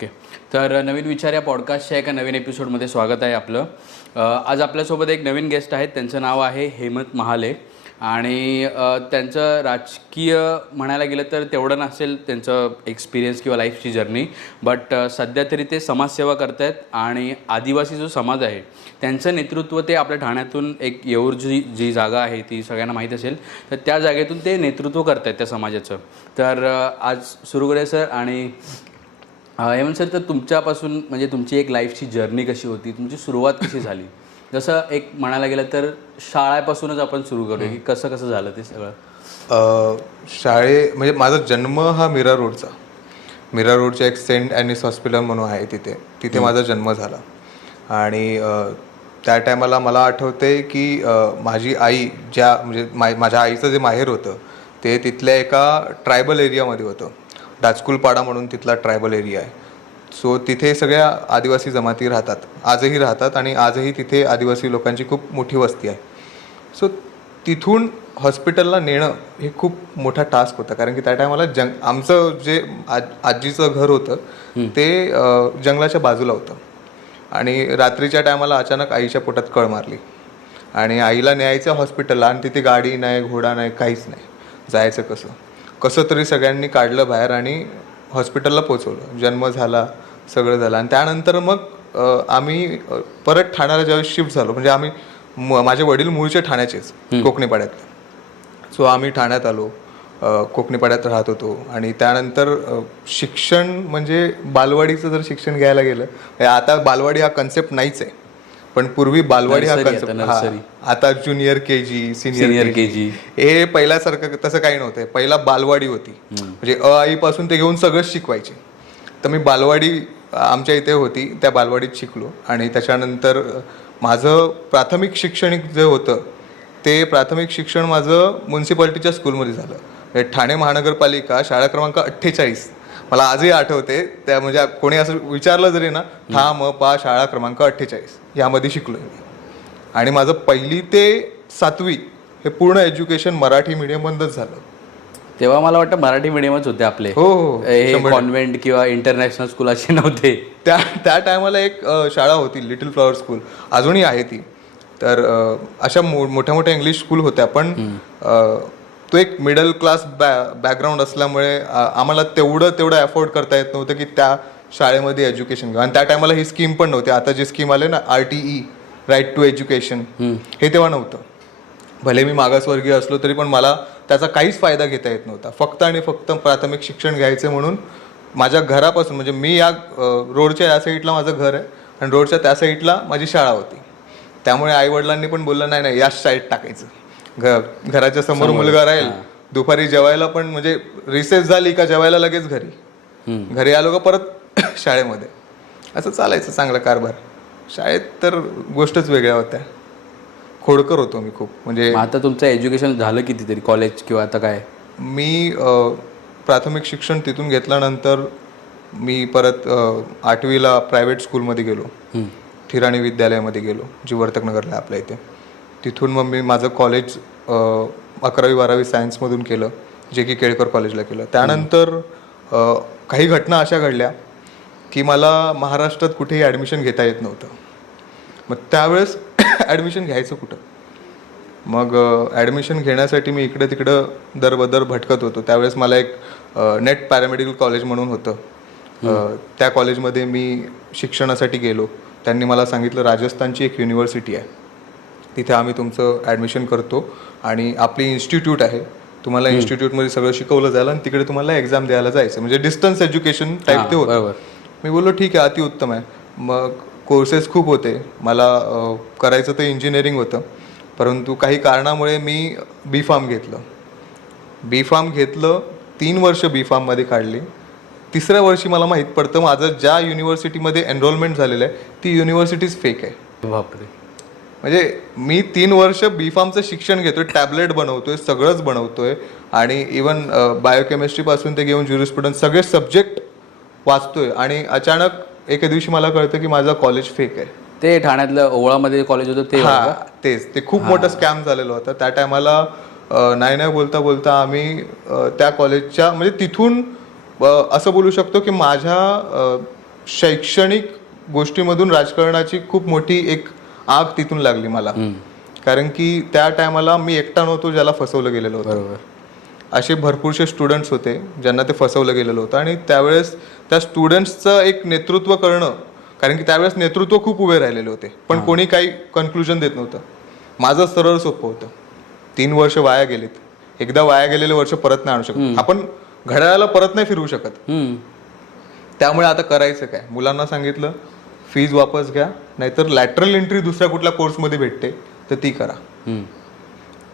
Okay. तर नवीन विचार या पॉडकास्टच्या एका नवीन एपिसोडमध्ये स्वागत आहे आपलं. आज आपल्यासोबत एक नवीन गेस्ट आहेत. त्यांचं नाव आहे हेमंत महाले आणि त्यांचं राजकीय म्हणायला गेलं तर तेवढं नसेल त्यांचं एक्सपिरियन्स किंवा लाईफची जर्नी, बट सध्या तरी ते समाजसेवा करत आहेत आणि आदिवासी जो समाज आहे त्यांचं नेतृत्व ते आपल्या ठाण्यातून एक येऊर जी जागा आहे ती सगळ्यांना माहीत असेल, तर त्या जागेतून ते नेतृत्व करत आहेत त्या समाजाचं. तर आज सुरू करूया सर. आणि हेमंत सर, तर तुमच्यापासून म्हणजे तुमची एक लाईफची जर्नी कशी होती, तुमची सुरुवात कशी झाली? जसं एक म्हणायला गेलं तर शाळेपासूनच आपण सुरू करूया की कसं कसं झालं ते सगळं. म्हणजे माझा जन्म हा मीरा रोडच्या एक सेंट ॲनिस हॉस्पिटल म्हणून आहे, तिथे माझा जन्म झाला. आणि त्या टायमाला मला आठवते की माझी आई म्हणजे माझ्या आईचं जे माहेर होतं ते तिथल्या एका ट्रायबल एरियामध्ये होतं. डाचकुलपाडा म्हणून तिथला ट्रायबल एरिया आहे. सो तिथे सगळ्या आदिवासी जमाती राहतात, आजही राहतात आणि आजही तिथे आदिवासी लोकांची खूप मोठी वस्ती आहे. सो तिथून हॉस्पिटलला नेणं हे खूप मोठा टास्क होता, कारण की त्या टायमाला आमचं जे आजीचं घर होतं ते जंगलाच्या बाजूला होतं. आणि रात्रीच्या टायमाला अचानक आईच्या पोटात कळ मारली आणि आईला न्यायचं हॉस्पिटलला, आणि तिथे गाडी नाही, घोडा नाही, काहीच नाही. जायचं कसं तरी सगळ्यांनी काढलं बाहेर आणि हॉस्पिटलला पोचवलं. जन्म झाला, सगळं झालं. आणि त्यानंतर मग आम्ही परत ठाण्याला ज्यावेळेस शिफ्ट झालो, म्हणजे माझे वडील मूळचे ठाण्याचेच, कोकणीपाड्यातले. सो आम्ही ठाण्यात आलो, कोकणीपाड्यात राहत होतो. आणि त्यानंतर शिक्षण म्हणजे बालवाडीचं जर शिक्षण घ्यायला गेलं, आता बालवाडी हा कन्सेप्ट नाहीच आहे, पण पूर्वी बालवाडी हा कन्सेप्ट, आता ज्युनियर KG, सिनियर KG, हे पहिल्यासारखं तसं काही नव्हतं. पहिला बालवाडी होती, म्हणजे आई पासून ते घेऊन सगळंच शिकवायचे. तर मी बालवाडी आमच्या इथे होती, त्या बालवाडीत शिकलो. आणि त्याच्यानंतर माझं प्राथमिक शैक्षणिक जे होतं ते प्राथमिक शिक्षण माझं म्युन्सिपाल्टीच्या स्कूलमध्ये झालं. ठाणे महानगरपालिका शाळा क्रमांक 48. मला आजही आठवते. त्या म्हणजे कोणी असं विचारलं जरी ना, शाळा क्रमांक 48 यामध्ये शिकलो मी. आणि माझं 1ली ते 7वी हे पूर्ण एज्युकेशन मराठी मीडियममध्येच झालं. तेव्हा मला वाटतं मराठी मीडियमच होते आपले. हो, हे कॉन्व्हेंट किंवा इंटरनॅशनल स्कूल असे नव्हते. त्या टायमाला एक शाळा होती, लिटिल फ्लॉवर स्कूल, अजूनही आहे ती. तर अशा मोठ्या मोठ्या इंग्लिश स्कूल होत्या, पण तो एक मिडल क्लास बॅकग्राऊंड असल्यामुळे आम्हाला तेवढं अफोर्ड करता येत नव्हतं की त्या शाळेमध्ये एज्युकेशन घ्या. आणि त्या टायमाला ही स्कीम पण नव्हती. आता जी स्कीम आले ना, RTE, राईट टू एज्युकेशन, हे तेव्हा नव्हतं. भले मी मागासवर्गीय असलो तरी पण मला त्याचा काहीच फायदा घेता येत नव्हता. फक्त आणि फक्त प्राथमिक शिक्षण घ्यायचं म्हणून माझ्या घरापासून, म्हणजे मी या रोडच्या या साईडला माझं घर आहे आणि रोडच्या त्या साईडला माझी शाळा होती. त्यामुळे आईवडिलांनी पण बोललं नाही याच शाळेत टाकायचं, घराच्या समोर मुलगा राहील, दुपारी जेवायला पण, म्हणजे रिसेस झाली का जेवायला लगेच घरी आलो का परत शाळेमध्ये, असं चालायचं चांगला कारभार. शाळेत तर गोष्टच वेगळ्या होत्या. खोडकर होतो मी खूप. म्हणजे आता तुमचं एज्युकेशन झालं कितीतरी, कॉलेज किंवा आता काय? मी प्राथमिक शिक्षण तिथून घेतल्यानंतर मी परत 8वीला प्रायव्हेट स्कूलमध्ये गेलो, ठिराणी विद्यालयामध्ये गेलो, जी वर्तकनगरला आपल्या इथे. तिथून मग मी माझं कॉलेज 11वी 12वी सायन्समधून केलं, जे की केळकर कॉलेजला केलं. त्यानंतर काही घटना अशा घडल्या की मला महाराष्ट्रात कुठेही ॲडमिशन घेता येत नव्हतं. मग त्यावेळेस ॲडमिशन घ्यायचं कुठं? मग ॲडमिशन घेण्यासाठी मी इकडं तिकडं दरबदर भटकत होतो. त्यावेळेस मला एक नेट पॅरामेडिकल कॉलेज म्हणून होतं, त्या कॉलेजमध्ये मी शिक्षणासाठी गेलो. त्यांनी मला सांगितलं राजस्थानची एक युनिव्हर्सिटी आहे, तिथे आम्ही तुमचं ॲडमिशन करतो आणि आपली इन्स्टिट्यूट आहे, तुम्हाला इन्स्टिट्यूटमध्ये सगळं शिकवलं जाईल आणि तिकडे तुम्हाला एक्झाम द्यायला जायचं, म्हणजे डिस्टन्स एज्युकेशन टाईप ते होतं. मी बोललो ठीक आहे, अतिउत्तम आहे. मग कोर्सेस खूप होते, मला करायचं तर इंजिनिअरिंग होतं, परंतु काही कारणामुळे मी B.Pharm घेतलं. 3 वर्ष B.Pharmमध्ये काढली. 3ऱ्या वर्षी मला माहीत पडतं माझं ज्या युनिव्हर्सिटीमध्ये एनरोलमेंट झालेलं आहे ती युनिव्हर्सिटीच फेक आहे. बापरे. म्हणजे मी 3 वर्ष B.Pharmचं शिक्षण घेतोय, टॅबलेट बनवतोय, सगळंच बनवतोय आणि इवन बायोकेमिस्ट्रीपासून ते घेऊन ज्युरिस्प्रुडन्स सगळे सब्जेक्ट वाचतोय, आणि अचानक एके दिवशी मला कळतं की माझं कॉलेज फेक आहे. ते ठाण्यातलं ओवळामध्ये कॉलेज होतं ते? तेच. ते खूप मोठं स्कॅम झालेलं होतं. त्या टायमाला नाही बोलता आम्ही त्या कॉलेजच्या, म्हणजे तिथून असं बोलू शकतो की माझ्या शैक्षणिक गोष्टीमधून राजकारणाची खूप मोठी एक आग तिथून लागली मला. कारण की त्या टायमाला मी एकटा नव्हतो ज्याला फसवलं गेलेलं होतं. बरोबर. असे भरपूरसे स्टुडंट्स होते ज्यांना ते फसवलं गेलेलं होतं. आणि त्यावेळेस त्या स्टुडंट्सचं एक नेतृत्व करणं, कारण की त्यावेळेस नेतृत्व खूप उभे राहिलेले होते, पण कोणी काही कन्क्लुजन देत नव्हतं. माझं सरळ सोपं होतं. 3 वर्ष वाया गेलेत. एकदा वाया गेलेले वर्ष परत नाही आणू शकत आपण. घड्याळाला परत नाही फिरवू शकत. त्यामुळे आता करायचं काय, मुलांना सांगितलं फीज वापस घ्या, नाहीतर लॅटरल एंट्री दुसऱ्या कुठल्या कोर्समध्ये भेटते तर ती करा.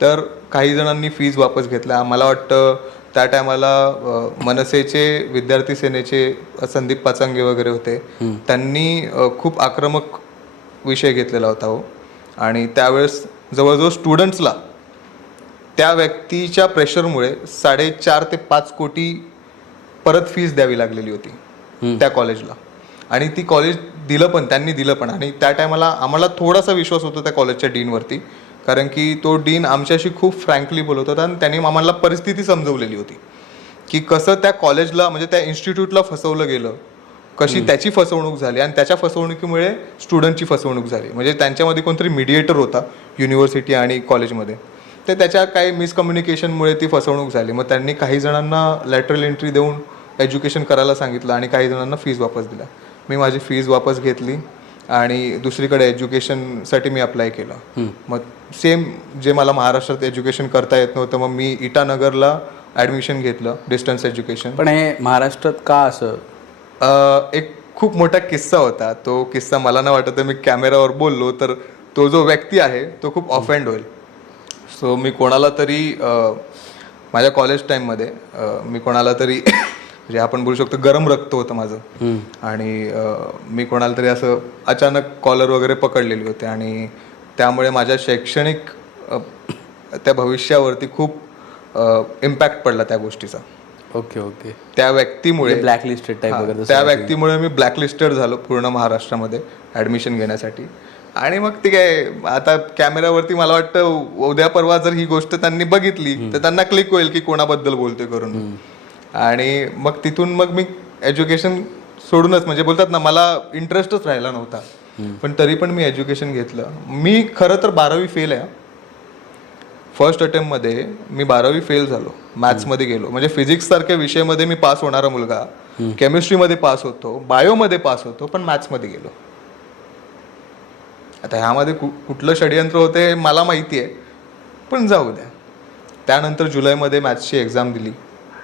तर काही जणांनी फीज वापस घेतल्या. मला वाटतं त्या टायमाला मनसेचे, विद्यार्थी सेनेचे संदीप पाचांगे वगैरे होते, त्यांनी खूप आक्रमक विषय घेतलेला होता हो. आणि त्यावेळेस जवळजवळ स्टुडंट्सला त्या व्यक्तीच्या प्रेशरमुळे 4.5 ते 5 कोटी परत फीस द्यावी लागलेली होती त्या कॉलेजला. आणि ती कॉलेज त्यांनी दिलं पण. आणि त्या टायमाला आम्हाला थोडासा विश्वास होता त्या कॉलेजच्या डीनवरती, कारण की तो डीन आमच्याशी खूप फ्रँकली बोलत होता आणि त्यांनी आम्हाला परिस्थिती समजवलेली होती की कसं त्या कॉलेजला, म्हणजे त्या इन्स्टिट्यूटला फसवलं गेलं, कशी त्याची फसवणूक झाली आणि त्याच्या फसवणुकीमुळे स्टुडंटची फसवणूक झाली. म्हणजे त्यांच्यामध्ये कोणतरी मीडिएटर होता युनिव्हर्सिटी आणि कॉलेजमध्ये, तर त्याच्या काही मिसकम्युनिकेशनमुळे ती फसवणूक झाली. मग त्यांनी काही जणांना लॅटरल एंट्री देऊन एज्युकेशन करायला सांगितलं आणि काही जणांना फीज वापस दिल्या. मी माझी फीज वापस घेतली आणि दुसरीकडे एज्युकेशनसाठी मी अप्लाय केलं. मग सेम जे मला महाराष्ट्रात एज्युकेशन करता येत नव्हतं, मग मी इटानगरला ॲडमिशन घेतलं डिस्टन्स एज्युकेशन. पण हे महाराष्ट्रात का असं? एक खूप मोठा किस्सा होता. तो किस्सा मला नाही वाटत मी कॅमेरावर बोललो तर तो जो व्यक्ती आहे तो खूप ऑफेंड होईल. सो मी कोणाला तरी माझ्या कॉलेज टाईममध्ये मी कोणाला तरी म्हणजे आपण बोलू शकतो गरम रक्त होतं माझं. आणि मी कोणाला तरी असं अचानक कॉलर वगैरे पकडलेली होते आणि त्यामुळे माझ्या शैक्षणिक त्या भविष्यावरती खूप इम्पॅक्ट पडला त्या गोष्टीचा. Okay okay. त्या व्यक्तीमुळे ब्लॅकलिस्टेड टाईप वगैरे. त्या व्यक्तीमुळे मी ब्लॅकलिस्टेड झालो पूर्ण महाराष्ट्रामध्ये ॲडमिशन घेण्यासाठी. आणि मग ती काय आता कॅमेऱ्यावरती मला वाटतं उद्या परवा जर ही गोष्ट त्यांनी बघितली तर त्यांना क्लिक होईल की कोणाबद्दल बोलतोय करून. आणि मग तिथून मग मी एज्युकेशन सोडूनच, म्हणजे बोलतात ना, मला इंटरेस्टच राहिला नव्हता, पण तरी पण मी एज्युकेशन घेतलं. मी खरं तर 12वी फेल आहे. फर्स्ट अटेम्प्टमध्ये मी 12वी फेल झालो. मॅथ्समध्ये गेलो, म्हणजे फिजिक्स सारख्या विषयामध्ये मी पास होणारा मुलगा केमिस्ट्रीमध्ये पास होतो, बायोमध्ये पास होतो, पण मॅथ्समध्ये गेलो. आता ह्यामध्ये कुठलं षडयंत्र होते मला माहिती आहे, पण जाऊ द्या. त्यानंतर जुलैमध्ये मॅथ्सची एक्झाम दिली,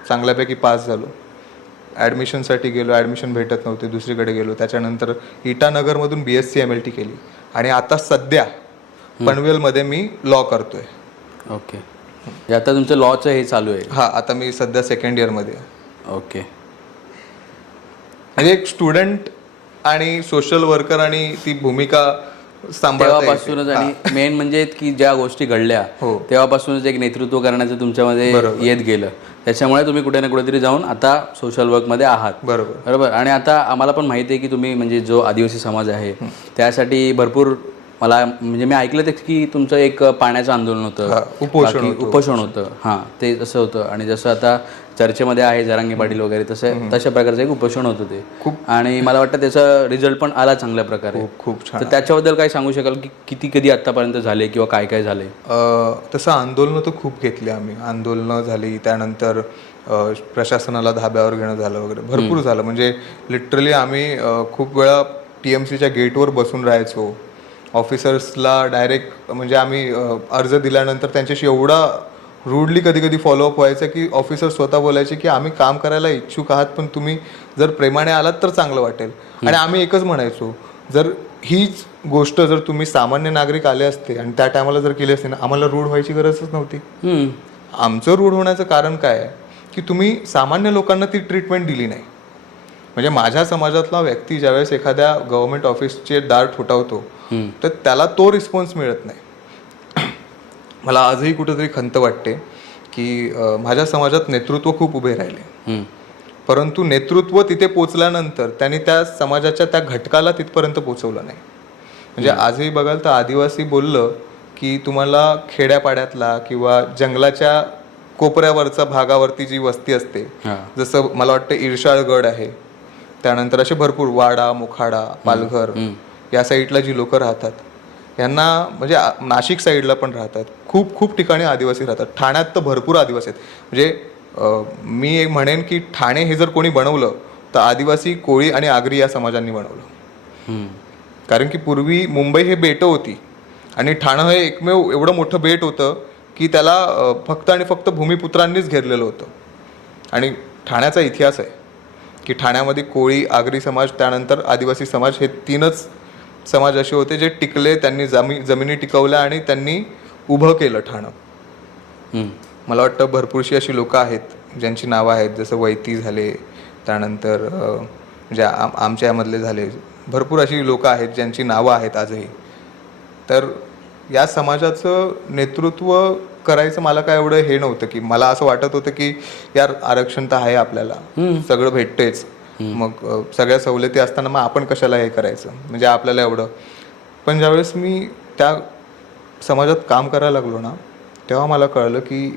चांगल्यापैकी पास झालो. ॲडमिशनसाठी गेलो, ॲडमिशन भेटत नव्हते, दुसरीकडे गेलो. त्याच्यानंतर इटानगरमधून BSc MLT केली आणि आता सध्या पनवेलमध्ये मी लॉ करतोय. ओके. आता तुमचं लॉचं हे चालू आहे? हां, आता मी सध्या सेकंड इयरमध्ये आहे. ओके. म्हणजे एक स्टुडंट आणि सोशल वर्कर आणि ती भूमिका तेव्हापासूनच. आणि मेन म्हणजे की ज्या गोष्टी घडल्या तेव्हापासूनच एक नेतृत्व करण्याचं तुमच्यामध्ये येत गेलं. त्याच्यामुळे तुम्ही कुठे ना कुठेतरी जाऊन आता सोशल वर्कमध्ये आहात. बरोबर. आणि आता आम्हाला पण माहिती आहे की तुम्ही म्हणजे जो आदिवासी समाज आहे त्यासाठी भरपूर, मला म्हणजे मी ऐकलं की तुमचं एक पाण्याचं आंदोलन होतं, उपोषण होतं. हां, ते तसं होतं. आणि जसं आता चर्चेमध्ये आहे जरांगे पाटील वगैरे, तशा प्रकारचं एक उपोषण होतं ते खूप. आणि मला वाटतं त्याचा रिझल्ट पण आला चांगल्या प्रकारे. खूप छान. तर त्याच्याबद्दल काय सांगू शकाल की कधी आतापर्यंत झाले किंवा काय काय झाले? तसं आंदोलनं तर खूप घेतली आम्ही. आंदोलनं झाली, त्यानंतर प्रशासनाला धाब्यावर घेणं झालं वगैरे, भरपूर झालं. म्हणजे लिटरली आम्ही खूप वेळा TMCच्या गेटवर बसून राहायचो. ऑफिसर्सला डायरेक्ट, म्हणजे आम्ही अर्ज दिल्यानंतर त्यांच्याशी एवढा रूडली कधी कधी फॉलोअप व्हायचं की ऑफिसर स्वतः बोलायचे की आम्ही काम करायला इच्छुक आहात, पण तुम्ही जर प्रेमाने आलात तर चांगलं वाटेल. आणि आम्ही एकच म्हणायचो, जर हीच गोष्ट जर तुम्ही सामान्य नागरिक आले असते आणि त्या टायमाला जर केली असते ना, आम्हाला रूढ व्हायची गरजच नव्हती. आमचं रूढ होण्याचं कारण काय आहे की तुम्ही सामान्य लोकांना ती ट्रीटमेंट दिली नाही. म्हणजे माझ्या समाजातला व्यक्ती ज्यावेळेस एखाद्या गव्हर्नमेंट ऑफिसचे दार ठोठावतो तर त्याला तो रिस्पॉन्स मिळत नाही. मला आजही कुठेतरी खंत वाटते की माझ्या समाजात नेतृत्व खूप उभे राहिले, परंतु नेतृत्व तिथे पोचल्यानंतर त्यांनी त्या समाजाच्या त्या घटकाला तिथपर्यंत पोचवलं नाही. म्हणजे आजही बघाल तर आदिवासी बोललं की तुम्हाला खेड्यापाड्यातला किंवा जंगलाच्या कोपऱ्यावरचा भागावरती जी वस्ती असते, जसं मला वाटतं इरशाळगड आहे त्यानंतर असे भरपूर वाडा, मोखाडा, पालघर या साईडला जी लोक राहतात यांना म्हणजे नाशिक साईडला पण राहतात, खूप खूप ठिकाणी आदिवासी राहतात. ठाण्यात तर भरपूर आदिवासी आहेत. म्हणजे मी एक म्हणेन की ठाणे हे जर कोणी बनवलं तर आदिवासी, कोळी आणि आगरी या समाजांनी बनवलं. कारण की पूर्वी मुंबई हे बेटं होती आणि ठाणं हे एकमेव एवढं मोठं बेट होतं की त्याला फक्त आणि फक्त भूमिपुत्रांनीच घेरलेलं होतं. आणि ठाण्याचा इतिहास आहे की ठाण्यामध्ये कोळी, आगरी समाज, त्यानंतर आदिवासी समाज हे तीनच समाज असे होते जे टिकले, त्यांनी जमिनी टिकवल्या आणि त्यांनी उभं केलं ठाणं. मला वाटतं भरपूरशी अशी लोकं आहेत ज्यांची नावं आहेत, जसं वैती झाले, त्यानंतर म्हणजे आमच्या यामधले झाले, भरपूर अशी लोकं आहेत ज्यांची नावं आहेत आजही. तर या समाजाचं नेतृत्व करायचं मला काय एवढं हे नव्हतं, की मला असं वाटत होतं की यार आरक्षण तर आहे आपल्याला, सगळं भेटतेच, मग सगळ्या सवलती असताना मग आपण कशाला हे करायचं, म्हणजे आपल्याला एवढं. पण ज्यावेळेस मी त्या समाजात काम करायला लागलो ना, तेव्हा मला कळलं की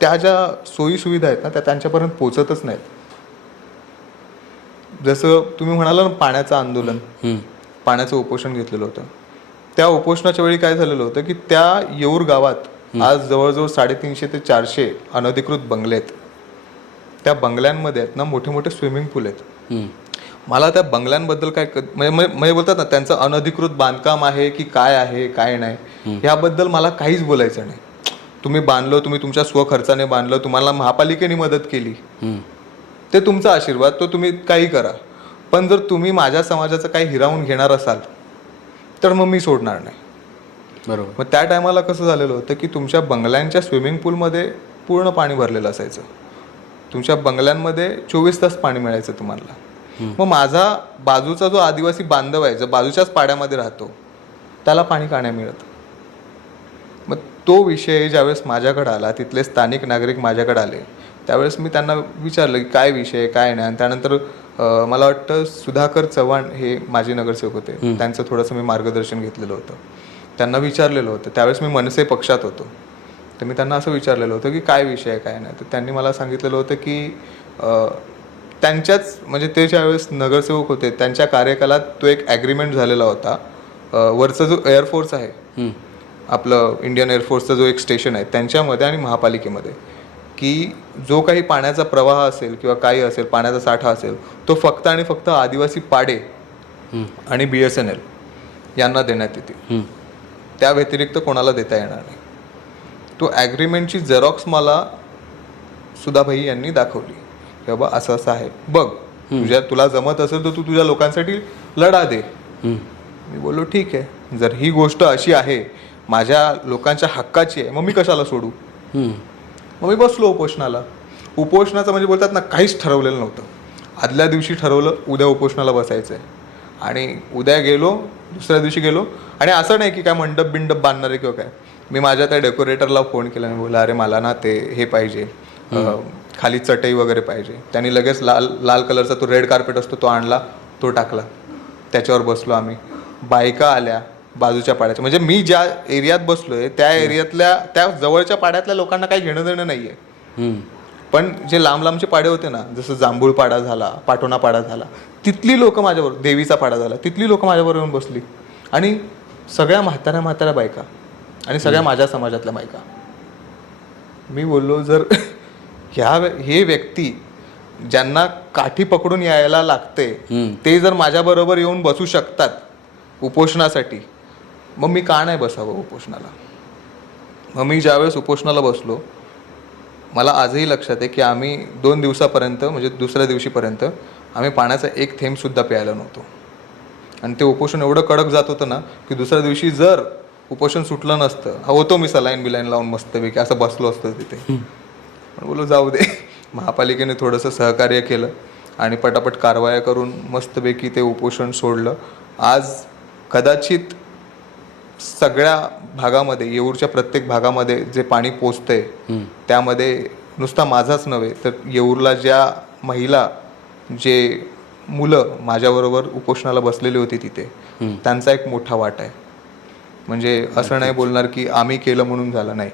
त्या ज्या सोयीसुविधा आहेत ना त्या त्यांच्यापर्यंत पोचतच नाहीत. जसं तुम्ही म्हणाला ना पाण्याचं आंदोलन, पाण्याचं उपोषण घेतलेलं होतं, त्या उपोषणाच्या वेळी काय झालेलं होतं की त्या येऊर गावात आज जवळजवळ 350 ते 400 अनधिकृत बंगले आहेत. त्या बंगल्यांमध्ये आहेत ना मोठे मोठे स्विमिंग पूल आहेत. मला त्या बंगल्यांबद्दल काय म्हणजे बोलतात ना त्यांचं अनधिकृत बांधकाम आहे की काय आहे काय नाही याबद्दल मला काहीच बोलायचं नाही. तुम्ही बांधलं, तुम्ही तुमच्या स्वखर्चाने बांधलं, तुम्हाला महापालिकेने मदत केली, ते तुमचा आशीर्वाद, तो तुम्ही काही करा. पण जर तुम्ही माझ्या समाजाचं काही हिरावून घेणार असाल तर मग मी सोडणार नाही. बरोबर. मग त्या टायमाला कसं झालेलं होतं की तुमच्या बंगल्यांच्या स्विमिंग पूलमध्ये पूर्ण पाणी भरलेलं असायचं. तुमच्या बंगल्यांमध्ये 24 तास पाणी मिळायचं तुम्हाला. मग माझा बाजूचा जो आदिवासी बांधव आहे, जो बाजूच्याच पाड्यामध्ये राहतो, त्याला पाणी का नाही मिळत? मग तो विषय ज्यावेळेस माझ्याकडे आला, तिथले स्थानिक नागरिक माझ्याकडे आले, त्यावेळेस मी त्यांना विचारलं की काय विषय काय नाही. आणि त्यानंतर मला वाटतं सुधाकर चव्हाण हे माजी नगरसेवक होते, त्यांचं थोडंसं मी मार्गदर्शन घेतलेलं होतं, त्यांना विचारलेलं होतं. त्यावेळेस मी मनसे पक्षात होतो, तर मी त्यांना असं विचारलेलं होतं की काय विषय आहे काय नाही. तर त्यांनी मला सांगितलेलं होतं की त्यांच्याच म्हणजे ते ज्यावेळेस नगरसेवक होते त्यांच्या कार्यकालात तो एक ॲग्रीमेंट झालेला होता. वरचा जो एअरफोर्स आहे आपलं, इंडियन एअरफोर्सचा जो एक स्टेशन आहे त्यांच्यामध्ये आणि महापालिकेमध्ये, की जो काही पाण्याचा प्रवाह असेल किंवा काही असेल, पाण्याचा साठा असेल, तो फक्त आणि फक्त आदिवासी पाडे आणि BSNL यांना देण्यात येते, त्या व्यतिरिक्त कोणाला देता येणार नाही. तो ॲग्रीमेंटची झेरॉक्स मला सुधाभाई यांनी दाखवली की बाबा असं असं आहे, बघ तुला जमत असेल तर तू तुझ्या लोकांसाठी लढा दे. मी बोललो ठीक आहे, जर ही गोष्ट अशी आहे माझ्या लोकांच्या हक्काची आहे, मग मी कशाला सोडू. मग मी बसलो उपोषणाला. उपोषणाचं म्हणजे बोलतात ना काहीच ठरवलेलं नव्हतं. आदल्या दिवशी ठरवलं उद्या उपोषणाला बसायचं आहे, आणि उद्या गेलो, दुसऱ्या दिवशी गेलो. आणि असं नाही की काय मंडप बिंडप बांधणार आहे किंवा काय. मी माझ्या त्या डेकोरेटरला फोन केला आणि बोलला अरे मला ना ते हे पाहिजे, खाली चटई वगैरे पाहिजे. त्यांनी लगेच लाल कलरचा तो रेड कार्पेट असतो तो आणला, तो टाकला, त्याच्यावर बसलो आम्ही. बायका आल्या बाजूच्या पाड्याच्या, म्हणजे मी ज्या एरियात बसलोय त्या एरियातल्या त्या जवळच्या पाड्यातल्या लोकांना काही घेणं देणं नाहीये. पण जे लांब लांबचे पाडे होते ना, जसं जांभूळ पाडा झाला, पाटोना पाडा झाला, तिथली लोक माझ्याबरोबर, देवीचा पाडा झाला, तिथली लोक माझ्याबरोबर येऊन बसली. आणि सगळ्या म्हाताऱ्या बायका आणि सगळ्या माझ्या समाजातल्या बायका. मी बोललो जर हे व्यक्ती ज्यांना काठी पकडून यायला लागते ते जर माझ्याबरोबर येऊन बसू शकतात उपोषणासाठी, मग मी का नाही बसावं उपोषणाला. मग मी ज्यावेळेस उपोषणाला बसलो, मला आजही लक्षात आहे की आम्ही 2 दिवसापर्यंत, म्हणजे दुसऱ्या दिवशीपर्यंत आम्ही पाण्याचा एक थेंबसुद्धा प्यायला नव्हतो. आणि ते उपोषण एवढं कडक जात होतं ना की दुसऱ्या दिवशी जर उपोषण सुटलं नसतं, होतो मी सलाईन बिलाईन लावून मस्तपैकी असं बसलो असतो तिथे. पण बोलो जाऊ दे, महापालिकेने थोडंसं सहकार्य केलं आणि पटापट कारवाया करून मस्तपैकी ते उपोषण सोडलं. आज कदाचित सगळ्या भागामध्ये, येऊरच्या प्रत्येक भागामध्ये जे पाणी पोचतंय त्यामध्ये नुसता माझाच नव्हे तर येऊरला ज्या महिला, जे मुलं माझ्याबरोबर उपोषणाला बसलेली होती तिथे, त्यांचा एक मोठा वाटा आहे. म्हणजे असं नाही बोलणार की आम्ही केलं म्हणून झालं, नाही,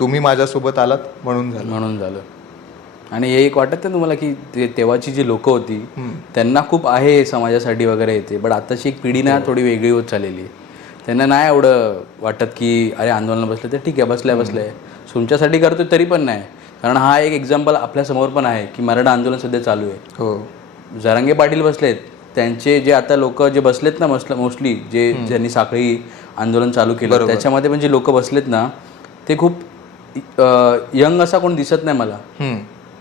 तुम्ही माझ्यासोबत आलात म्हणून झालं. आणि हे एक वाटत नाही तुम्हाला की तेव्हाची जी लोकं होती त्यांना खूप आहे समाजासाठी वगैरे येते, बट आताची एक पिढी ना थोडी वेगळी होत चाललेली आहे. त्यांना नाही एवढं वाटत की अरे आंदोलन बसले तर ठीक आहे, बसल्या तुमच्यासाठी करतो तरी पण नाही. कारण हा एक एक्झाम्पल आपल्यासमोर पण आहे की मराठा आंदोलन सध्या चालू आहे. हो, जरांगे पाटील बसलेत, त्यांचे जे आता लोक जे बसलेत ना मोस्टली ज्यांनी साखळी आंदोलन चालू केलं त्याच्यामध्ये पण जे लोक बसलेत ना ते खूप यंग असा कोण दिसत नाही मला.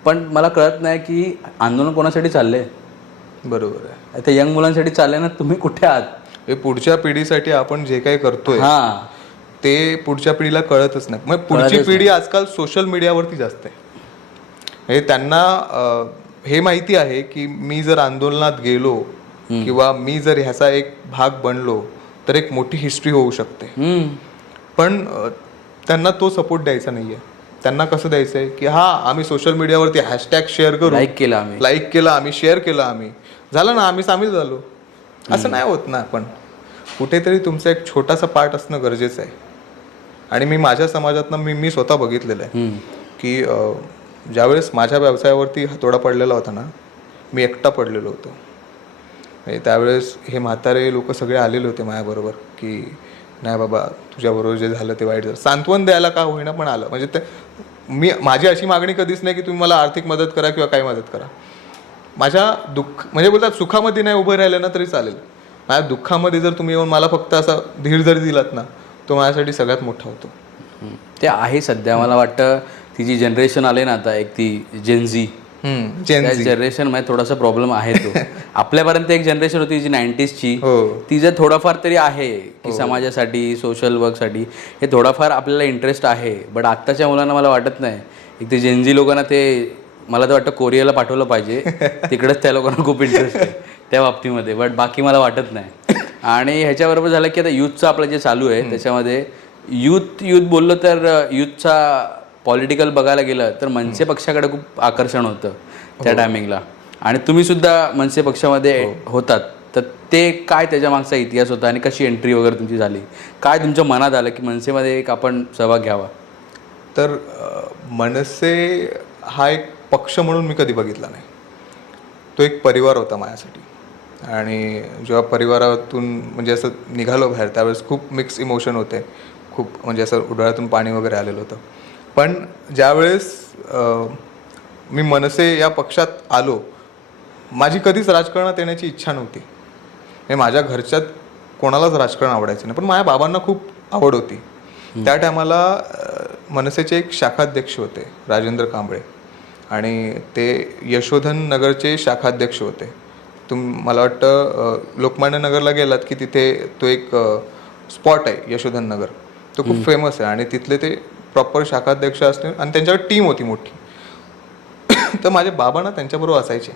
पण मला कळत नाही की आंदोलन कोणासाठी चाललंय. बरोबर आहे. आता यंग मुलांसाठी चाललंय ना, तुम्ही कुठे आहात? हे पुढच्या पिढीसाठी आपण जे काही करतोय ते पुढच्या पिढीला कळतच नाही. मग पुढची पिढी आजकाल सोशल मीडियावरती जास्त आहे. म्हणजे त्यांना हे माहिती आहे की मी जर आंदोलनात गेलो किंवा मी जर ह्याचा एक भाग बनलो तर एक मोठी हिस्ट्री होऊ शकते. पण त्यांना तो सपोर्ट द्यायचा नाहीये. त्यांना कसं द्यायचंय की हा आम्ही सोशल मीडियावरती हॅशटॅग शेअर करू, लाईक केलं आम्ही, शेअर केलं आम्ही, झालं ना आम्ही सामील झालो. असं नाही होत ना. पण कुठेतरी तुमचा एक छोटासा पार्ट असणं गरजेचं आहे. आणि मी माझ्या समाजातनं मी स्वतः बघितलेलं आहे की ज्यावेळेस माझ्या व्यवसायावरती हातोडा पडलेला होता ना, मी एकटा पडलेलो होतो. त्यावेळेस हे म्हातारे लोक सगळे आलेले होते माझ्याबरोबर की नाही बाबा तुझ्याबरोबर जे झालं ते वाईट झालं, सांत्वन द्यायला का होईना पण आलं. म्हणजे ते माझी अशी मागणी कधीच नाही की तुम्ही मला आर्थिक मदत करा किंवा काही मदत करा. माझ्या दुःख म्हणजे बोलतात सुखामध्ये नाही उभं राहिलं ना तरी चालेल, माझ्या दुःखामध्ये जर तुम्ही येऊन मला फक्त असा धीर जरी दिलात ना, तो माझ्यासाठी सगळ्यात मोठा होतो. ते आहे सध्या. मला वाटतं ती जी जनरेशन आले ना आता, एक ती जेनझी जनरेशन मध्ये थोडासा प्रॉब्लेम आहे तो. आपल्यापर्यंत एक जनरेशन होती जी 90sची, ती जर थोडंफार तरी आहे की समाजासाठी, सोशल वर्कसाठी हे थोडाफार आपल्याला इंटरेस्ट आहे. बट आत्ताच्या मुलांना मला वाटत नाही. एक ते जेनझी लोकांना ते मला तर वाटतं कोरियाला पाठवलं पाहिजे, तिकडेच त्या लोकांना खूप इंटरेस्ट आहे त्या बाबतीमध्ये. बट बाकी मला वाटत नाही. आणि ह्याच्याबरोबर झालं की आता युथचं आपलं जे चालू आहे त्याच्यामध्ये युथ बोललं तर युथचा पॉलिटिकल बघायला गेलं तर मनसे पक्षाकडे खूप आकर्षण होतं त्या टायमिंगला. आणि तुम्ही सुद्धा मनसे पक्षामध्ये होतात, तर ते काय त्याच्या मागचा इतिहास होता आणि कशी एंट्री वगैरे तुमची झाली, काय तुमच्या मनात आलं की मनसेमध्ये एक आपण सहभाग घ्यावा? तर मनसे हा एक पक्ष म्हणून मी कधी बघितला नाही. तो एक परिवार होता माझ्यासाठी. आणि जेव्हा परिवारातून म्हणजे असं निघालो बाहेर त्यावेळेस खूप मिक्स इमोशन होते. खूप म्हणजे असं डोळ्यातून पाणी वगैरे आलेलं होतं. पण ज्यावेळेस मी मनसे या पक्षात आलो, माझी कधीच राजकारणात येण्याची इच्छा नव्हती. म्हणजे माझ्या घरच्यात कोणालाच राजकारण आवडायचं नाही, पण माझ्या बाबांना खूप आवड होती. त्या टायमाला मनसेचे एक शाखाध्यक्ष होते राजेंद्र कांबळे, आणि ते यशोधन नगरचे शाखाध्यक्ष होते. मला वाटतं लोकमान्य नगरला गेलात की तिथे तो एक स्पॉट आहे यशोधन नगर, तो खूप फेमस आहे. आणि तिथले ते प्रॉपर शाखाध्यक्ष असते आणि त्यांच्याकडे टीम होती मोठी. तर माझे बाबा ना त्यांच्याबरोबर असायचे.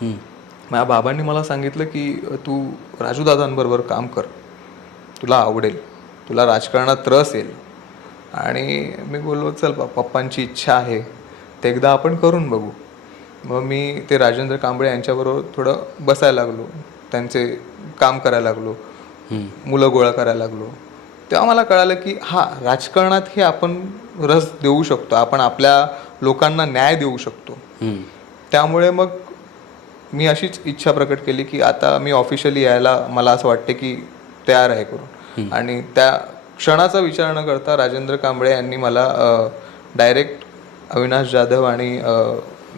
माझ्या बाबांनी मला सांगितलं की तू राजू दादांबरोबर काम कर, तुला आवडेल, तुला राजकारणात रस येईल. आणि मी बोललो चल पप्पांची इच्छा आहे ते एकदा आपण करून बघू. मग मी ते राजेंद्र कांबळे यांच्याबरोबर थोडं बसायला लागलो, त्यांचे काम करायला लागलो, मुलं गोळा करायला लागलो. तेव्हा मला कळालं की हा राजकारणात हे आपण रस देऊ शकतो, आपण आपल्या लोकांना न्याय देऊ शकतो. त्यामुळे मग मी अशीच इच्छा प्रकट केली की आता मी ऑफिशियली यायला मला असं वाटते की तयार आहे करून. आणि त्या क्षणाचा विचार न करता राजेंद्र कांबळे यांनी मला डायरेक्ट अविनाश जाधव आणि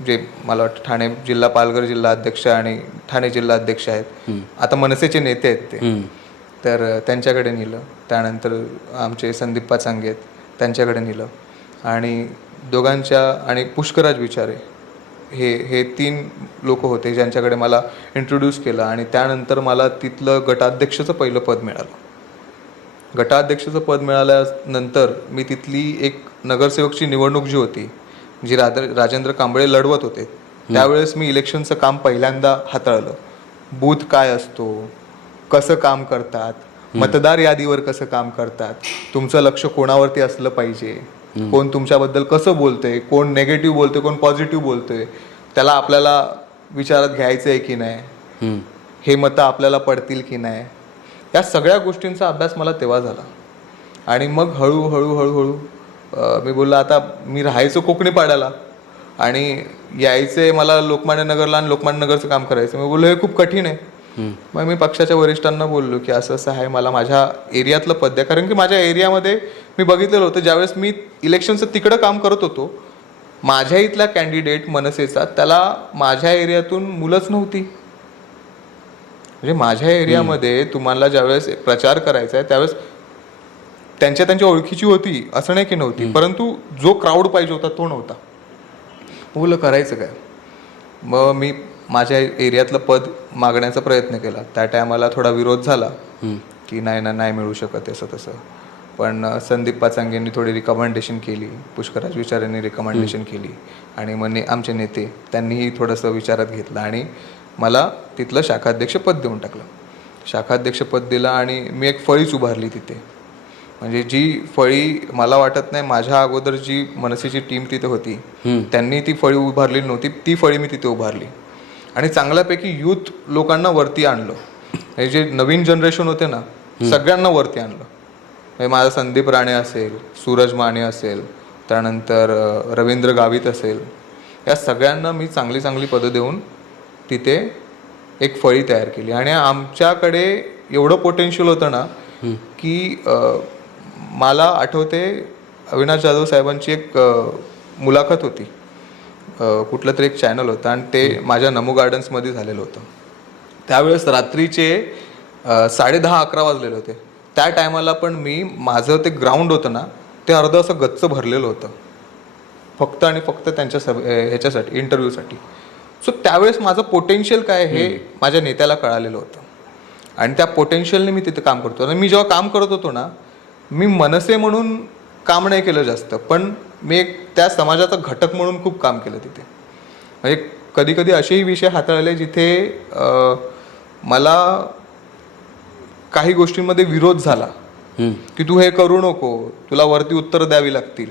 जे मला वाटतं ठाणे जिल्हा, पालघर जिल्हा अध्यक्ष आणि ठाणे जिल्हा अध्यक्ष आहेत, आता मनसेचे नेते आहेत ते, तर त्यांच्याकडे नेलं. त्यानंतर आमचे संदीप पाचांगे आहेत, त्यांच्याकडे नेलं. आणि दोघांच्या आणि पुष्कराज विचारे हे 3 लोक होते ज्यांच्याकडे मला इंट्रोड्यूस केलं. आणि त्यानंतर मला तिथलं गटाध्यक्षचं पहिलं पद मिळालं. गटाध्यक्षचं पद मिळाल्यानंतर मी तिथली एक नगरसेवकची निवडणूक जी होती, जी राजेंद्र कांबळे लढवत होते, त्यावेळेस मी इलेक्शनचं काम पहिल्यांदा हाताळलं. बूथ काय असतो, कसं काम करतात, मतदार यादीवर कसं काम करतात, तुमचं लक्ष कोणावरती असलं पाहिजे, कोण तुमच्याबद्दल कसं बोलतंय, कोण नेगेटिव्ह बोलतोय, कोण पॉझिटिव्ह बोलतोय, त्याला आपल्याला विचारात घ्यायचं आहे की नाही, हे मतं आपल्याला पडतील की नाही, या सगळ्या गोष्टींचा अभ्यास मला तेव्हा झाला. आणि मग हळूहळू मी बोललो आता मी राहायचो कोकणी पाड्याला आणि यायचे मला लोकमान्य नगरला आणि लोकमान्य नगरचं काम करायचं. मी बोललो हे खूप कठीण आहे. मग मी पक्षाच्या वरिष्ठांना बोललो की असं असं आहे, मला माझ्या एरियातलं पद द्या. कारण की माझ्या एरियामध्ये मी बघितलेलं होतं ज्यावेळेस मी इलेक्शनचं तिकडं काम करत होतो, माझ्या इथला कॅन्डिडेट मनसेचा, त्याला माझ्या एरियातून मुलंच नव्हती. म्हणजे माझ्या एरियामध्ये तुम्हाला ज्यावेळेस प्रचार करायचा आहे त्यावेळेस त्यांच्या ओळखीची होती असं नाही की नव्हती, परंतु जो क्राऊड पाहिजे होता तो नव्हता. बोललं करायचं काय. मग मी माझ्या एरियातलं पद मागण्याचा प्रयत्न केला. त्या टायमाला थोडा विरोध झाला की नाही मिळू शकत असं तसं. पण संदीप पाचांगेंनी थोडी रिकमेंडेशन केली, पुष्कराज विचारांनी रिकमेंडेशन केली आणि मग आमचे नेते त्यांनीही थोडंसं विचारात घेतलं आणि मला तिथलं शाखाध्यक्ष पद देऊन टाकलं. शाखाध्यक्ष पद दिलं आणि मी एक फळीच उभारली तिथे. म्हणजे जी फळी मला वाटत नाही माझ्या अगोदर जी मनसेची टीम तिथे होती त्यांनी ती फळी उभारली नव्हती, ती फळी मी तिथे उभारली आणि चांगल्यापैकी यूथ लोकांना वरती आणलं. हे जे नवीन जनरेशन होते ना सगळ्यांना वरती आणलं. म्हणजे माझा संदीप राणे असेल, सूरज माने असेल, त्यानंतर रवींद्र गावित असेल, या सगळ्यांना मी चांगली चांगली पदं देऊन तिथे एक फळी तयार केली. आणि आमच्याकडे एवढं पोटेन्शियल होतं ना की मला आठवते अविनाश जाधव साहेबांची एक मुलाखत होती, कुठलं तरी एक चॅनल होतं आणि ते माझ्या नमो गार्डन्समध्ये झालेलं होतं. त्यावेळेस रात्रीचे 10:30-11 वाजलेले होते. त्या टायमाला पण मी माझं ते ग्राउंड होतं ना ते अर्धं असं गच्च भरलेलं होतं फक्त आणि फक्त त्यांच्या ह्याच्यासाठी इंटरव्ह्यूसाठी. सो त्यावेळेस माझं पोटेन्शियल काय हे माझ्या नेत्याला कळालेलं होतं आणि त्या पोटेन्शियलने मी तिथे काम करतो. आणि मी जेव्हा काम करत होतो ना मी मनसे म्हणून काम नाही केलं जास्त, पण मी एक त्या समाजाचा घटक म्हणून खूप काम केलं तिथे. म्हणजे कधी कधी असेही विषय हाताळले जिथे मला काही गोष्टींमध्ये विरोध झाला की तू हे करू नको, तुला वरती उत्तर द्यावी लागतील.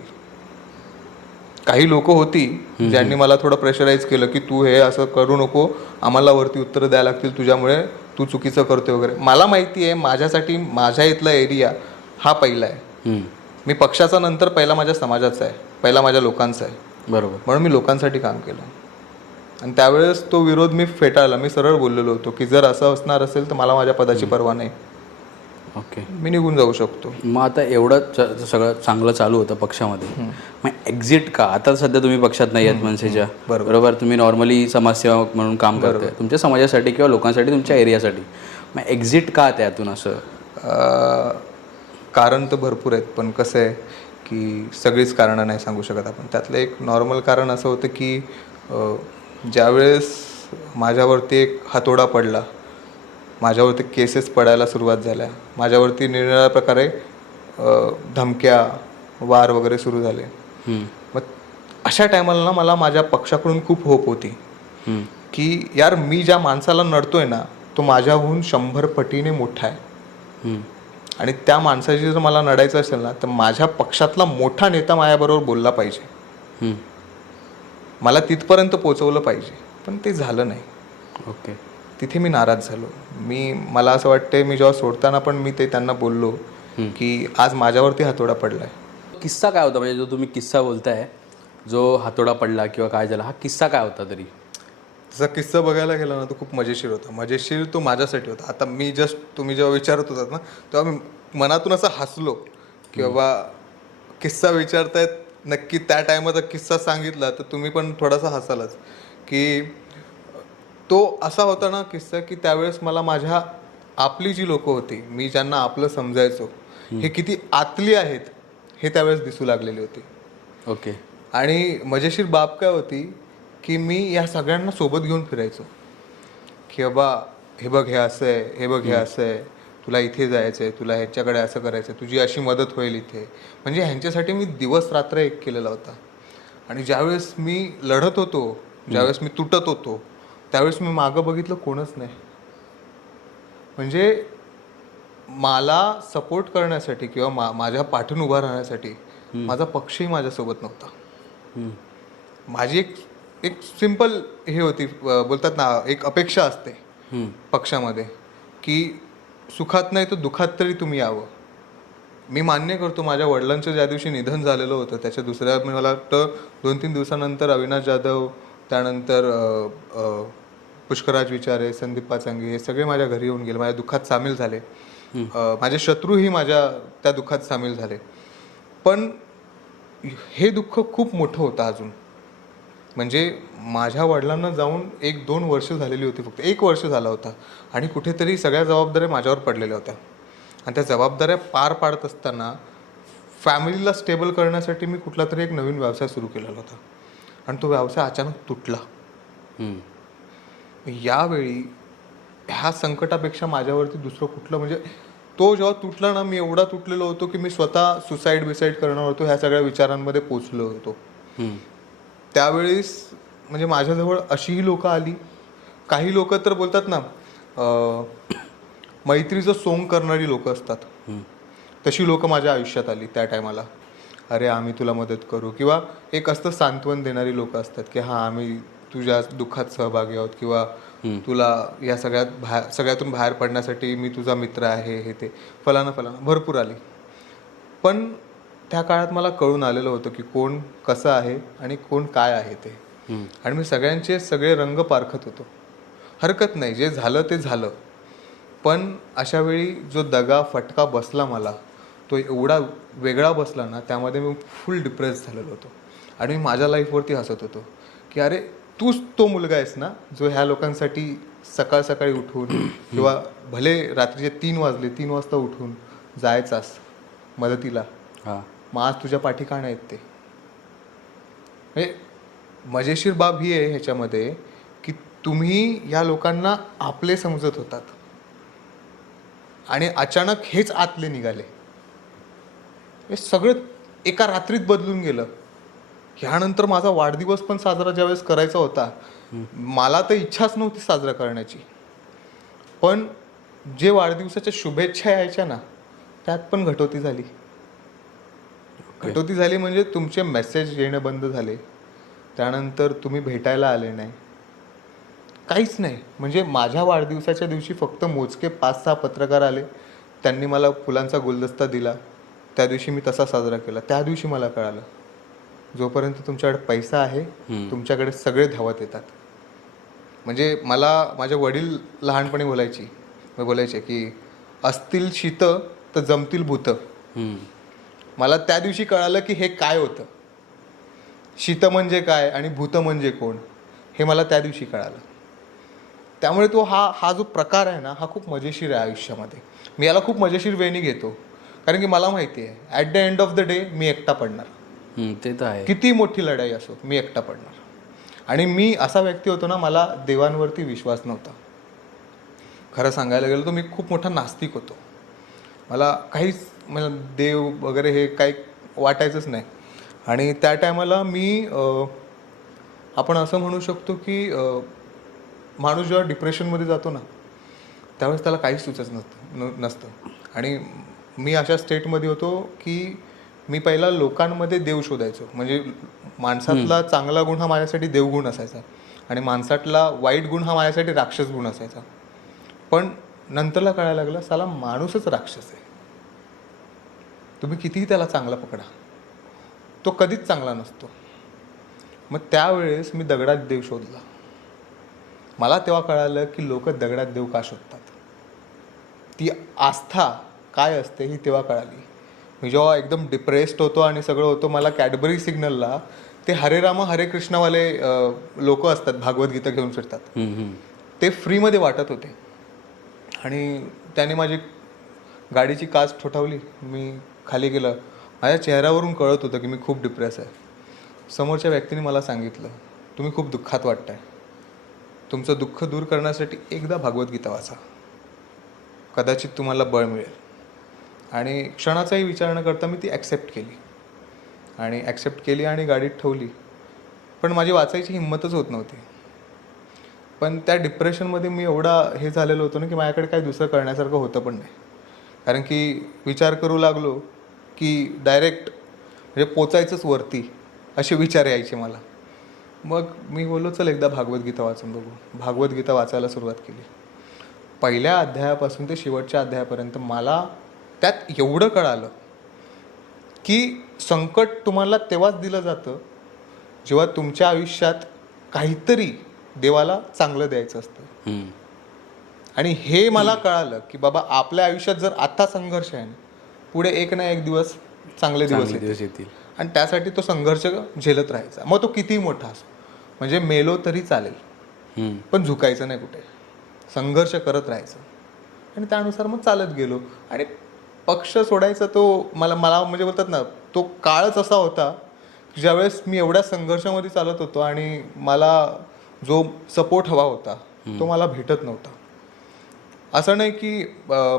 काही लोक होती ज्यांनी मला थोडं प्रेशराईज केलं की तू हे असं करू नको, आम्हाला वरती उत्तर द्यायला लागतील तुझ्यामुळे, तू चुकीचं करतोय वगैरे. मला माहिती आहे माझ्यासाठी माझ्या इथला एरिया हा पहिला आहे. मी पक्षाचा नंतर पहिला माझ्या समाजाचा आहे, पहिला माझ्या लोकांचा आहे. बरोबर. म्हणून मी लोकांसाठी काम केलं आणि त्यावेळेस तो विरोध मी फेटाळला. मी सरळ बोललेलो होतो की जर असं असणार असेल तर मला माझ्या पदाची पर्वा नाही. ओके, मी निघून जाऊ शकतो. मग आता एवढं सगळं चांगलं चालू होतं पक्षामध्ये, मग एक्झिट का? आता सध्या तुम्ही पक्षात नाही आहेत मनसेच्या, बरोबर. तुम्ही नॉर्मली समाजसेवक म्हणून काम करताय तुमच्या समाजासाठी किंवा लोकांसाठी, तुमच्या एरियासाठी. मग एक्झिट का त्यातून? असं कारण तर भरपूर आहेत, पण कसं आहे की सगळीच कारणं नाही सांगू शकत आपण. त्यातलं एक नॉर्मल कारण असं होतं की ज्यावेळेस माझ्यावरती एक हातोडा पडला, माझ्यावरती केसेस पडायला सुरुवात झाल्या, माझ्यावरती निरनिराळ्या प्रकारे धमक्या, वार वगैरे सुरू झाले. मग अशा टायमाला ना मला माझ्या पक्षाकडून खूप होप होती की यार मी ज्या माणसाला नडतोय ना तो माझ्याहून 100 पटीने मोठा आहे आणि त्या माणसाची जर मला नडायचं असेल ना तर माझ्या पक्षातला मोठा नेता माझ्याबरोबर बोलला पाहिजे, मला तिथपर्यंत पोचवलं पाहिजे. पण ते झालं नाही. ओके, तिथे मी नाराज झालो. मला असं वाटतंय मी जेव्हा सोडताना पण मी ते त्यांना बोललो की आज माझ्यावरती हातोडा पडलाय. किस्सा काय होता? म्हणजे जो तुम्ही किस्सा बोलताय, जो हातोडा पडला किंवा काय झाला, हा किस्सा काय होता? तरी तसा किस्सा बघायला गेला ना तो खूप मजेशीर होता. मजेशीर तो माझ्यासाठी होता. आता मी तुम्ही जेव्हा विचारत होतात ना तेव्हा मी मनातून असं हसलो की बाबा किस्सा विचारतायत, नक्की त्या टायमाचा किस्सा सांगितला तर तुम्ही पण थोडासा हसालच. की तो असा होता ना किस्सा की त्यावेळेस मला आपली जी लोकं होती, मी ज्यांना आपलं समजायचो, हे किती आतली आहेत हे त्यावेळेस दिसू लागलेली होती. ओके. आणि मजेशीर बाब काय होती की मी या सगळ्यांना सोबत घेऊन फिरायचो की बाबा हे बघ हे असं आहे, हे बघ हे असं आहे, तुला इथे जायचं आहे, तुला ह्याच्याकडे असं करायचं आहे, तुझी अशी मदत होईल इथे. म्हणजे ह्यांच्यासाठी मी दिवस रात्र एक केलेला होता. आणि ज्यावेळेस मी लढत होतो, ज्यावेळेस मी तुटत होतो, त्यावेळेस मी मागं बघितलं कोणच नाही. म्हणजे मला सपोर्ट करण्यासाठी किंवा माझ्या पाठून उभा राहण्यासाठी माझा पक्षही माझ्यासोबत नव्हता. माझी एक सिंपल हे होती, बोलतात ना एक अपेक्षा असते पक्षामध्ये की सुखात नाही तर दुखात तरी तुम्ही यावं. मी मान्य करतो माझ्या वडिलांचं ज्या दिवशी निधन झालेलं होतं त्याच्या दुसऱ्या मला वाटतं 2-3 दिवसानंतर अविनाश जाधव, त्यानंतर पुष्कराज विचारे, संदीप पाचंगे हे सगळे माझ्या घरी येऊन गेले, माझ्या दुःखात सामील झाले. माझे शत्रूही माझ्या त्या दुःखात सामील झाले. पण हे दुःख खूप मोठं होतं अजून. म्हणजे माझ्या वडिलांना जाऊन 1-2 वर्ष झालेली होती, फक्त 1 वर्ष झाला होता आणि कुठेतरी सगळ्या जबाबदाऱ्या माझ्यावर पडलेल्या होत्या. आणि त्या जबाबदाऱ्या पार पाडत असताना फॅमिलीला स्टेबल करण्यासाठी मी कुठला तरी एक नवीन व्यवसाय सुरू केलेला होता आणि तो व्यवसाय अचानक तुटला. यावेळी ह्या संकटापेक्षा माझ्यावरती दुसरं कुठलं, म्हणजे तो जेव्हा तुटला ना, मी एवढा तुटलेलो होतो की मी स्वतः सुसाईड करणार होतो, ह्या सगळ्या विचारांमध्ये पोचलो होतो. त्यावेळेस म्हणजे माझ्याजवळ अशीही लोकं आली, काही लोक तर बोलतात ना मैत्रीचं सोंग करणारी लोकं असतात, तशी लोकं माझ्या आयुष्यात आली त्या टायमाला. अरे आम्ही तुला मदत करू, किंवा एक असतं सांत्वन देणारी लोकं असतात की हां आम्ही तुझ्या दुःखात सहभागी आहोत, किंवा तुला या सगळ्यातून बाहेर पडण्यासाठी मी तुझा मित्र आहे, हे ते फलाना भरपूर आली. पण त्या काळात मला कळून आलेलं होतं की कोण कसं आहे आणि कोण काय आहे ते. आणि मी सगळ्यांचे सगळे रंग पारखत होतो. हरकत नाही, जे झालं ते झालं. पण अशा वेळी जो दगा फटका बसला मला, तो एवढा वेगळा बसला ना, त्यामध्ये मी फुल डिप्रेस झालेलो होतो. आणि मी माझ्या लाईफवरती हसत होतो की अरे तूच तो मुलगा आहेस ना जो ह्या लोकांसाठी सकाळी उठून किंवा भले रात्रीचे 3 वाजता उठून जायचास मदतीला. मग आज तुझ्या पाठी का नाही येत ते. म्हणजे मजेशीर बाब ही आहे ह्याच्यामध्ये की तुम्ही या लोकांना आपले समजत होतात आणि अचानक हेच आतले निघाले. हे सगळं एका रात्रीत बदलून गेलं. ह्यानंतर माझा वाढदिवस पण साजरा ज्यावेळेस करायचा होता, मला तर इच्छाच नव्हती साजरा करण्याची, पण जे वाढदिवसाच्या शुभेच्छा यायच्या ना, त्यात पण घटोती झाली. घटोती झाली म्हणजे तुमचे मेसेज येणं बंद झाले, त्यानंतर तुम्ही भेटायला आले नाही, काहीच नाही. म्हणजे माझ्या वाढदिवसाच्या दिवशी फक्त मोजके 5-6 पत्रकार आले, त्यांनी मला फुलांचा गुलदस्ता दिला, त्या दिवशी मी तसा साजरा केला. त्या दिवशी मला कळालं जोपर्यंत तुमच्याकडे पैसा आहे तुमच्याकडे सगळे धावत येतात. म्हणजे मला माझे वडील लहानपणी बोलायचे की असतील शीत तर जमतील भूत. मला त्या दिवशी कळालं की हे काय होतं, शीत म्हणजे काय आणि भूत म्हणजे कोण, हे मला त्या दिवशी कळालं. त्यामुळे तो हा जो प्रकार आहे ना, हा खूप मजेशीर आहे आयुष्यामध्ये. मी याला खूप मजेशीर वेळी घेतो, कारण की मला माहिती आहे at the end of the day मी एकटा पडणार. ते तर आहे. किती मोठी लढाई असो, मी एकटा पडणार. आणि मी असा व्यक्ती होतो ना, मला देवांवरती विश्वास नव्हता. खरं सांगायला गेलं तर मी खूप मोठा नास्तिक होतो. मला काहीच देव वगैरे हे काही वाटायचंच नाही. आणि त्या टायमाला मी आपण असं म्हणू शकतो की माणूस जेव्हा डिप्रेशनमध्ये जातो ना, त्यावेळेस त्याला काहीच सुचत नसतं. आणि मी अशा स्टेटमध्ये होतो की मी पहिला लोकांमध्ये देव शोधायचो. म्हणजे माणसातला चांगला गुण हा माझ्यासाठी देवगुण असायचा आणि माणसातला वाईट गुण हा माझ्यासाठी राक्षस गुण असायचा. पण नंतरला कळायला लागलं साला माणूसच राक्षस आहे. तुम्ही कितीही त्याला चांगला पकडा, तो कधीच चांगला नसतो. मग त्यावेळेस मी दगडात देव शोधला. मला तेव्हा कळालं की लोक दगडात देव का शोधतात, ती आस्था काय असते ही तेव्हा कळाली. मी जेव्हा एकदम डिप्रेस्ड होतो आणि सगळं होतो, मला कॅडबरी सिग्नलला ते हरे राम हरे कृष्णवाले लोक असतात, भागवत गीता घेऊन फिरतात, ते फ्रीमध्ये वाटत होते. आणि त्याने माझी गाडीची काच ठोठावली, मी खाली गेलं. माझ्या चेहऱ्यावरून कळत होतं की मी खूप डिप्रेस आहे. समोरच्या व्यक्तीने मला सांगितलं, तुम्ही खूप दुःखात वाटताय, तुमचं दुःख दूर करण्यासाठी एकदा भागवत गीता वाचा, कदाचित तुम्हाला बळ मिळेल. आणि क्षणाचाही विचार न करता मी ती ॲक्सेप्ट केली आणि गाडीत ठेवली. पण माझी वाचायची हिंमतच होत नव्हती. पण त्या डिप्रेशनमध्ये मी एवढा हे झालेलो होतो ना की माझ्याकडे काही दुसरं करण्यासारखं होतं पण नाही. कारण की विचार करू लागलो की डायरेक्ट म्हणजे पोचायचंच वरती असे विचार यायचे मला. मग मी बोललो चल एकदा भागवत गीता वाचून बघू. भागवत गीता वाचायला सुरुवात केली. पहिल्या अध्यायापासून ते शेवटच्या अध्यायापर्यंत मला त्यात एवढं कळालं की संकट तुम्हाला तेव्हाच दिलं जातं जेव्हा तुमच्या आयुष्यात काहीतरी देवाला चांगलं द्यायचं असतं. आणि हे मला कळालं की बाबा आपल्या आयुष्यात जर आता संघर्ष आहे ना, पुढे एक ना एक दिवस चांगले दिवस येतील. आणि त्यासाठी तो संघर्ष झेलत राहायचा, मग तो कितीही मोठा असो. म्हणजे मेलो तरी चालेल, पण झुकायचं नाही कुठे, संघर्ष करत राहायचं. आणि त्यानुसार मग चालत गेलो. आणि पक्ष सोडायचा तो मला म्हणजे बोलतात ना, तो काळच असा होता की ज्यावेळेस मी एवढ्या संघर्षामध्ये चालत होतो आणि मला जो सपोर्ट हवा होता तो मला भेटत नव्हता. असं नाही की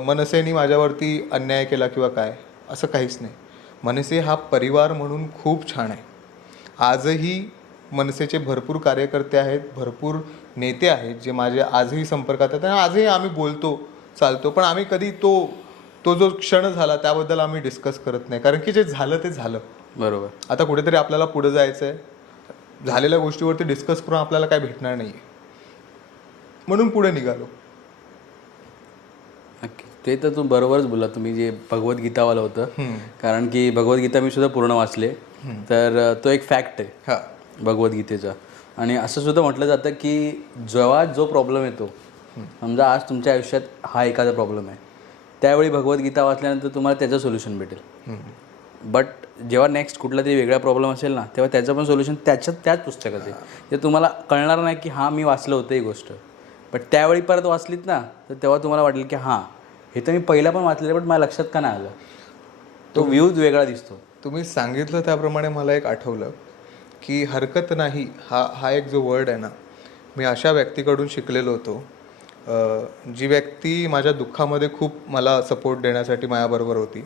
मनसेनी माझ्यावरती अन्याय केला किंवा काय, असं काहीच नाही. मनसे हा परिवार म्हणून खूप छान आहे. आजही मनसेचे भरपूर कार्यकर्ते आहेत, भरपूर नेते आहेत जे माझे आजही संपर्कात आहेत आणि आजही आम्ही बोलतो चालतो. पण आम्ही कधी तो जो क्षण झाला त्याबद्दल आम्ही डिस्कस करत नाही, कारण की जे झालं ते झालं. बरोबर. आता कुठेतरी आपल्याला पुढे जायचं आहे, झालेल्या गोष्टीवरती डिस्कस करून आपल्याला काय भेटणार नाही आहे, म्हणून पुढे निघालो. नक्की, ते तर तू बरोबरच बोलला. तुम्ही जे भगवद्गीतावालं होतं, कारण की भगवद्गीता मी सुद्धा पूर्ण वाचले, तर तो एक फॅक्ट आहे भगवद्गीतेचा. आणि असं सुद्धा म्हटलं जातं की जेव्हा जो प्रॉब्लेम येतो, समजा आज तुमच्या आयुष्यात हा एखादा प्रॉब्लेम आहे, त्यावेळी भगवद्गीता वाचल्यानंतर तुम्हाला त्याचं सोल्युशन भेटेल. बट जेव्हा नेक्स्ट कुठला तरी वेगळा प्रॉब्लेम असेल ना, तेव्हा त्याचं पण सोल्युशन त्याच पुस्तकात आहे. ते तुम्हाला कळणार नाही की हां मी वाचलं होतं ही गोष्ट, बट त्यावेळी परत वाचलीत ना, तर तेव्हा तुम्हाला वाटेल की हां हे तर मी पहिला पण वाचलेलं, बट मला लक्षात का नाही आलं. तो व्ह्यूज वेगळा दिसतो. तुम्ही सांगितलं त्याप्रमाणे मला एक आठवलं की हरकत नाही हा एक जो वर्ड आहे ना, मी अशा व्यक्तीकडून शिकलेलो होतो, जी व्यक्ती माझ्या दुःखामध्ये खूप मला सपोर्ट देण्यासाठी माझ्याबरोबर होती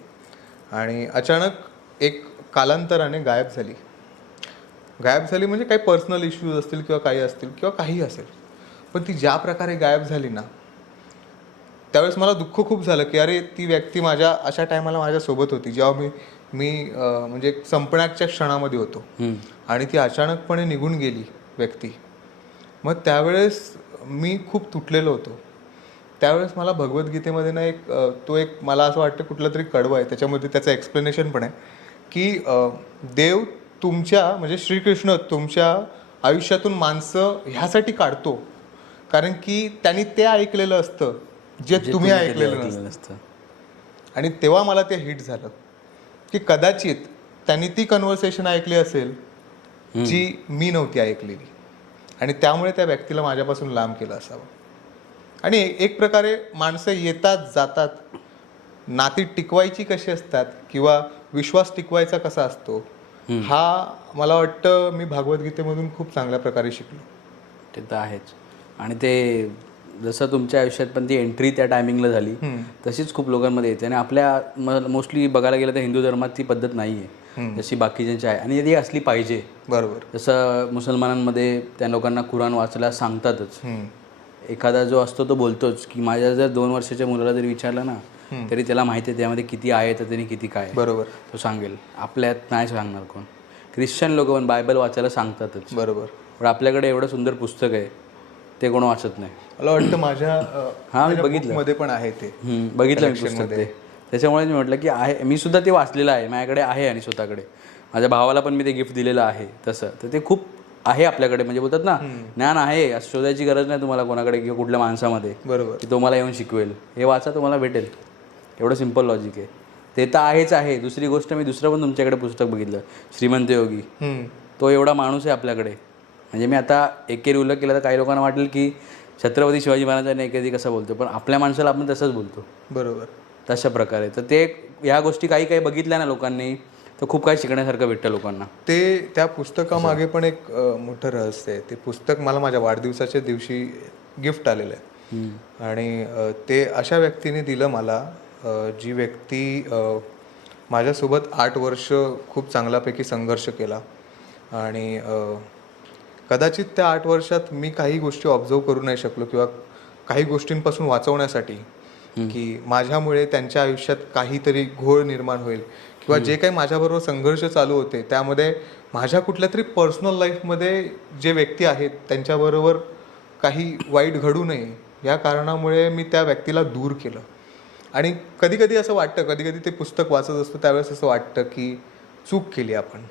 आणि अचानक एक कालांतराने गायब झाली. म्हणजे काही पर्सनल इश्यूज असतील किंवा काही असतील किंवा काही असेल, पण ती ज्या प्रकारे गायब झाली ना, त्यावेळेस मला दुःख खूप झालं की अरे ती व्यक्ती माझ्या अशा टायमाला माझ्यासोबत होती जेव्हा मी म्हणजे संपण्याच्या क्षणामध्ये होतो आणि ती अचानकपणे निघून गेली व्यक्ती. मग त्यावेळेस मी खूप तुटलेलो होतो. त्यावेळेस मला भगवद्गीतेमध्ये ना एक मला असं वाटतं कुठलं तरी कडवं आहे, त्याच्यामध्ये त्याचं एक्सप्लेनेशन पण आहे की देव तुमच्या म्हणजे श्रीकृष्ण तुमच्या आयुष्यातून माणसं ह्यासाठी काढतो कारण की त्यांनी ते ऐकलेलं असतं जे तुम्ही ऐकलेलं नसतं. आणि तेव्हा मला ते हिट झालं की कदाचित त्यांनी ती कन्व्हर्सेशन ऐकली असेल जी मी नव्हती ऐकलेली आणि त्यामुळे त्या व्यक्तीला माझ्यापासून लांब केलं असावं. आणि एक प्रकारे माणसं येतात जातात, नाती टिकवायची कशी असतात किंवा विश्वास टिकवायचा कसा असतो, हा मला वाटतं मी भगवद्गीतेमधून खूप चांगल्या प्रकारे शिकलो. ते तर आहेच. आणि ते जसं तुमच्या आयुष्यात पण ती एंट्री त्या टायमिंगला झाली, तशीच खूप लोकांमध्ये येते. आणि आपल्या मोस्टली बघायला गेलं तर हिंदू धर्मात ती पद्धत नाही आहे जशी बाकीच्यांची आहे, आणि ती असली पाहिजे. बरोबर. जसं मुसलमानांमध्ये त्या लोकांना कुराण वाचायला सांगतातच. एखादा जो असतो तो बोलतोच की माझ्या जर 2 वर्षाच्या मुलाला जरी विचारलं ना, तरी त्याला माहिती आहे त्यामध्ये किती आहे तर त्यांनी किती काय. बरोबर. तो सांगेल. आपल्यात नाही सांगणार कोण. ख्रिश्चन लोक पण बायबल वाचायला सांगतातच. बरोबर. पण आपल्याकडे एवढं सुंदर पुस्तक आहे ते कोण वाचत नाही. मला वाटतं माझ्या मी बघितलं मध्ये पण आहे ते. बघितलं मी पुस्तक ते. त्याच्यामुळे मी म्हटलं की आहे, मी सुद्धा ते वाचलेलं आहे, माझ्याकडे आहे. आणि स्वतःकडे माझ्या भावाला पण मी ते गिफ्ट दिलेलं आहे. तसं तर ते खूप आहे आपल्याकडे. म्हणजे बोलतात ना, ज्ञान आहे, असं शोधायची गरज नाही तुम्हाला कोणाकडे किंवा कुठल्या माणसामध्ये. बरोबर. की तो मला येऊन शिकवेल. हे वाचा तुम्हाला भेटेल. एवढं सिम्पल लॉजिक आहे. ते तर आहेच आहे. दुसरी गोष्ट, मी दुसरं पण तुमच्याकडे पुस्तक बघितलं, श्रीमंत योगी. तो एवढा माणूस आहे आपल्याकडे. म्हणजे मी आता एकेरी उल्लेख केला तर काही लोकांना वाटेल की छत्रपती शिवाजी महाराजांनी एकेरी कसं बोलतो, पण आपल्या माणसाला आपण तसंच बोलतो. बरोबर. तशा प्रकारे. तर ते ह्या गोष्टी काही बघितल्या ना लोकांनी, तर खूप काही शिकण्यासारखं भेटतं लोकांना. ते त्या पुस्तकामागे पण एक मोठं रहस्य आहे. ते पुस्तक मला माझ्या वाढदिवसाच्या दिवशी गिफ्ट आलेलं आहे आणि ते अशा व्यक्तीने दिलं मला, जी व्यक्ती माझ्यासोबत 8 वर्ष खूप चांगल्यापैकी संघर्ष केला आणि कदाचित त्या 8 वर्षात मी काही गोष्टी ऑब्झर्व करू नाही शकलो किंवा काही गोष्टींपासून वाचवण्यासाठी की माझ्यामुळे त्यांच्या आयुष्यात काहीतरी घोळ निर्माण होईल किंवा जे काही माझ्याबरोबर संघर्ष चालू होते त्यामध्ये माझ्या कुठल्या तरी पर्सनल लाईफमध्ये जे व्यक्ती आहेत त्यांच्याबरोबर काही वाईट घडू नये या कारणामुळे मी त्या व्यक्तीला दूर केलं. आणि कधी कधी असं वाटतं, कधी कधी ते पुस्तक वाचत असतो त्यावेळेस असं वाटतं की चूक केली आपण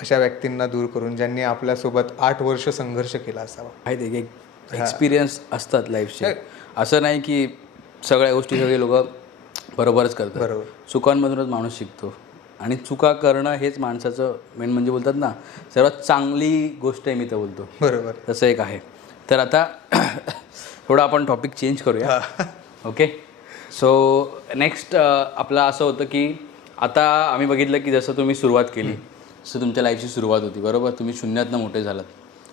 अशा व्यक्तींना दूर करून, ज्यांनी आपल्यासोबत 8 वर्ष संघर्ष केला असावा. आहेत एक एक्सपिरियन्स असतात लाईफचे. असं नाही की सगळ्या गोष्टी सगळे लोक बरोबरच करतात. बरोबर. चुकांमधूनच माणूस शिकतो आणि चुका करणं हेच माणसाचं मेन म्हणजे बोलतात ना सर्वात चांगली गोष्ट आहे, मी तर बोलतो. बरोबर. तसं एक आहे. तर आता थोडं आपण टॉपिक चेंज करूया. ओके. सो नेक्स्ट आपलं असं होतं की आता आम्ही बघितलं की जसं तुम्ही सुरुवात केली तसं तुमच्या लाईफची सुरुवात होती, बरोबर. तुम्ही शून्यातनं मोठे झालात,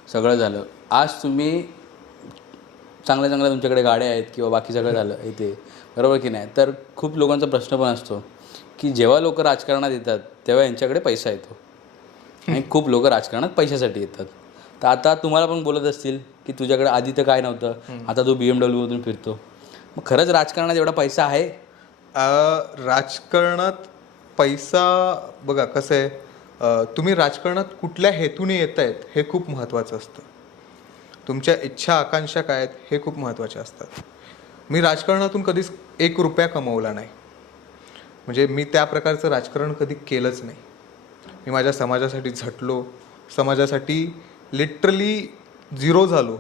सगळं झालं. आज तुम्ही चांगल्या चांगल्या तुमच्याकडे गाड्या आहेत किंवा बाकी सगळं झालं इथे, बरोबर की नाही. तर खूप लोकांचा प्रश्न पण असतो की जेव्हा लोक राजकारणात येतात तेव्हा यांच्याकडे पैसा येतो आणि खूप लोक राजकारणात पैशासाठी येतात. तर आता तुम्हाला पण बोलत असतील की तुझ्याकडे आधी तर काय नव्हतं, आता तू BMW मधून फिरतो. मग खरंच राजकारणात एवढा पैसा आहे? राजकारणात पैसा बघा कसं आहे, तुम्ही राजकारणात कुठल्या हेतूने येत आहेत हे खूप महत्त्वाचं असतं. तुमच्या इच्छा आकांक्षा काय आहेत हे खूप महत्त्वाचे असतात. मी राजकारणातून कधीच 1 रुपया कमवला नाही. म्हणजे मी त्या प्रकारचं राजकारण कधी केलंच नाही. मी माझ्या समाजासाठी झटलो, समाजासाठी लिटरली 0 झालो,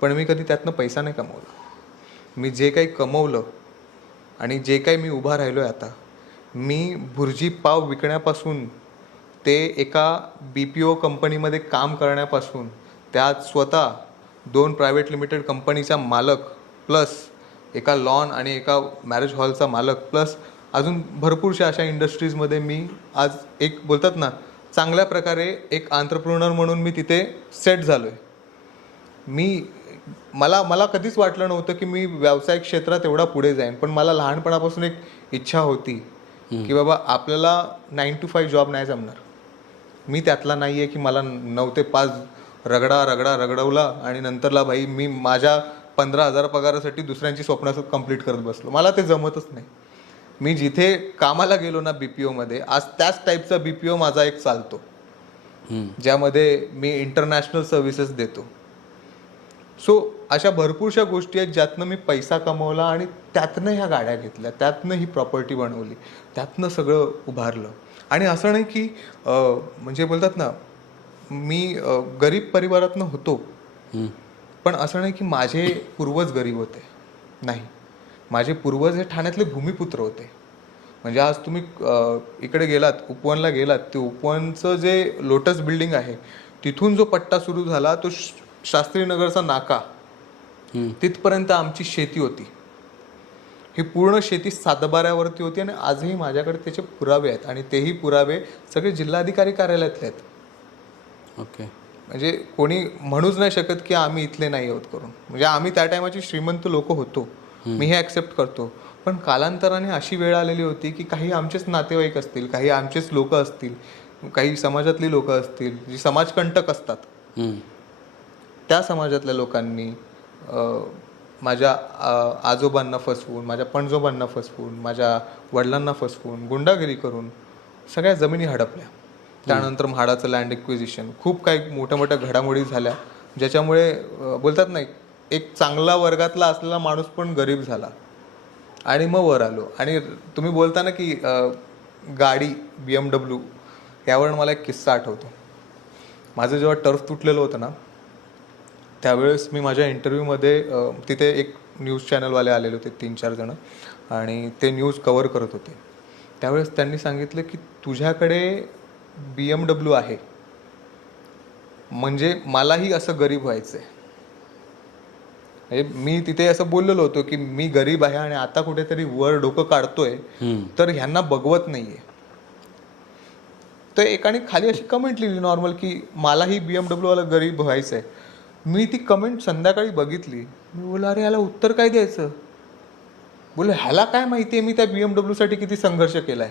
पण मी कधी त्यातनं पैसा नाही कमवला. मी जे काही कमवलं आणि जे काही मी उभा राहिलो आहे आता, मी भुर्जी पाव विकण्यापासून ते एका BPO कंपनीमध्ये काम करण्यापासून, त्यात स्वतः 2 प्रायव्हेट लिमिटेड कंपनीचा मालक, प्लस एका लॉन आणि एका मॅरेज हॉलचा मालक, प्लस अजून भरपूरशा अशा इंडस्ट्रीजमध्ये मी आज एक बोलतात ना चांगल्या प्रकारे एक आंत्रप्रेन्योर म्हणून मी तिथे सेट झालो आहे. मला कधीच वाटलं नव्हतं की मी व्यावसायिक क्षेत्रात एवढा पुढे जाईन, पण मला लहानपणापासून एक इच्छा होती की बाबा आपल्याला 9 to 5 जॉब नाही जमणार. मी त्यातला नाही आहे की मला 9 ते 5 रगडवला आणि नंतरला भाई मी माझ्या 15,000 पगारासाठी दुसऱ्यांची स्वप्न कंप्लीट करत बसलो. मला ते जमतच नाही. मी जिथे कामाला गेलो ना BPOमध्ये, आज त्याच टाईपचा BPO माझा एक चालतो, ज्यामध्ये मी इंटरनॅशनल सर्व्हिसेस देतो. सो अशा भरपूरशा गोष्टी आहेत ज्यातनं मी पैसा कमवला आणि त्यातनं ह्या गाड्या घेतल्या, त्यातनं ही प्रॉपर्टी बनवली, त्यातनं सगळं उभारलं. आणि असं नाही की म्हणजे बोलतात ना मी गरीब परिवारातनं होतो, पण असं नाही की माझे पूर्वज गरीब होते. नाही, माझे पूर्वज हे ठाण्यातले भूमिपुत्र होते. म्हणजे आज तुम्ही इकडे गेलात, उपवनला गेलात, ते उपवनचं जे लोटस बिल्डिंग आहे तिथून जो पट्टा सुरू झाला तो शास्त्रीनगरचा नाका तिथपर्यंत आमची शेती होती. ही पूर्ण शेती सातबाऱ्यावरती होती आणि आजही माझ्याकडे त्याचे पुरावे आहेत आणि तेही पुरावे सगळे जिल्हाधिकारी कार्यालयातले आहेत. ओके. म्हणजे कोणी म्हणूच नाही शकत की आम्ही इथले नाही आहोत करून. म्हणजे आम्ही त्या टायमाची श्रीमंत लोक होतो, मी हे ॲक्सेप्ट करतो. पण कालांतराने अशी वेळ आलेली होती की काही आमचेच नातेवाईक असतील, काही आमचेच लोक असतील, काही समाजातली लोक असतील जी समाजकंटक असतात, त्या समाजातल्या लोकांनी माझ्या आजोबांना फसवून, माझ्या पणजोबांना फसवून, माझ्या वडिलांना फसवून, गुंडागिरी करून सगळ्या जमिनी हडपल्या. त्यानंतर म्हाडाचं लँड एक्विजिशन, खूप काही मोठ्या मोठ्या घडामोडी झाल्या, ज्याच्यामुळे बोलतात नाही एक चांगला वर्गातला असलेला माणूस पण गरीब झाला आणि मग वर आलो. आणि तुम्ही बोलता ना की गाडी BMW, यावरून मला एक किस्सा आठवतो. माझं जेव्हा टर्फ तुटलेलं होतं ना, त्यावेळेस मी माझ्या इंटरव्ह्यूमध्ये तिथे एक न्यूज चॅनलवाले आलेले होते 3-4 जण, आणि ते न्यूज कवर करत होते. त्यावेळेस त्यांनी सांगितलं की तुझ्याकडे BMW आहे म्हणजे मलाही असं गरीब व्हायचं आहे. म्हणजे मी तिथे असं बोललेलो होतो की मी गरीब आहे आणि आता कुठेतरी वर डोकं काढतोय, तर ह्यांना बघवत नाहीये. तर एकाने खाली अशी कमेंट लिहिली नॉर्मल की मलाही BMW वाला गरीब व्हायचं आहे. मी ती कमेंट संध्याकाळी बघितली. मी बोललो अरे ह्याला उत्तर काय द्यायचं. बोललो ह्याला काय माहिती आहे मी त्या BMW साठी किती संघर्ष केलाय.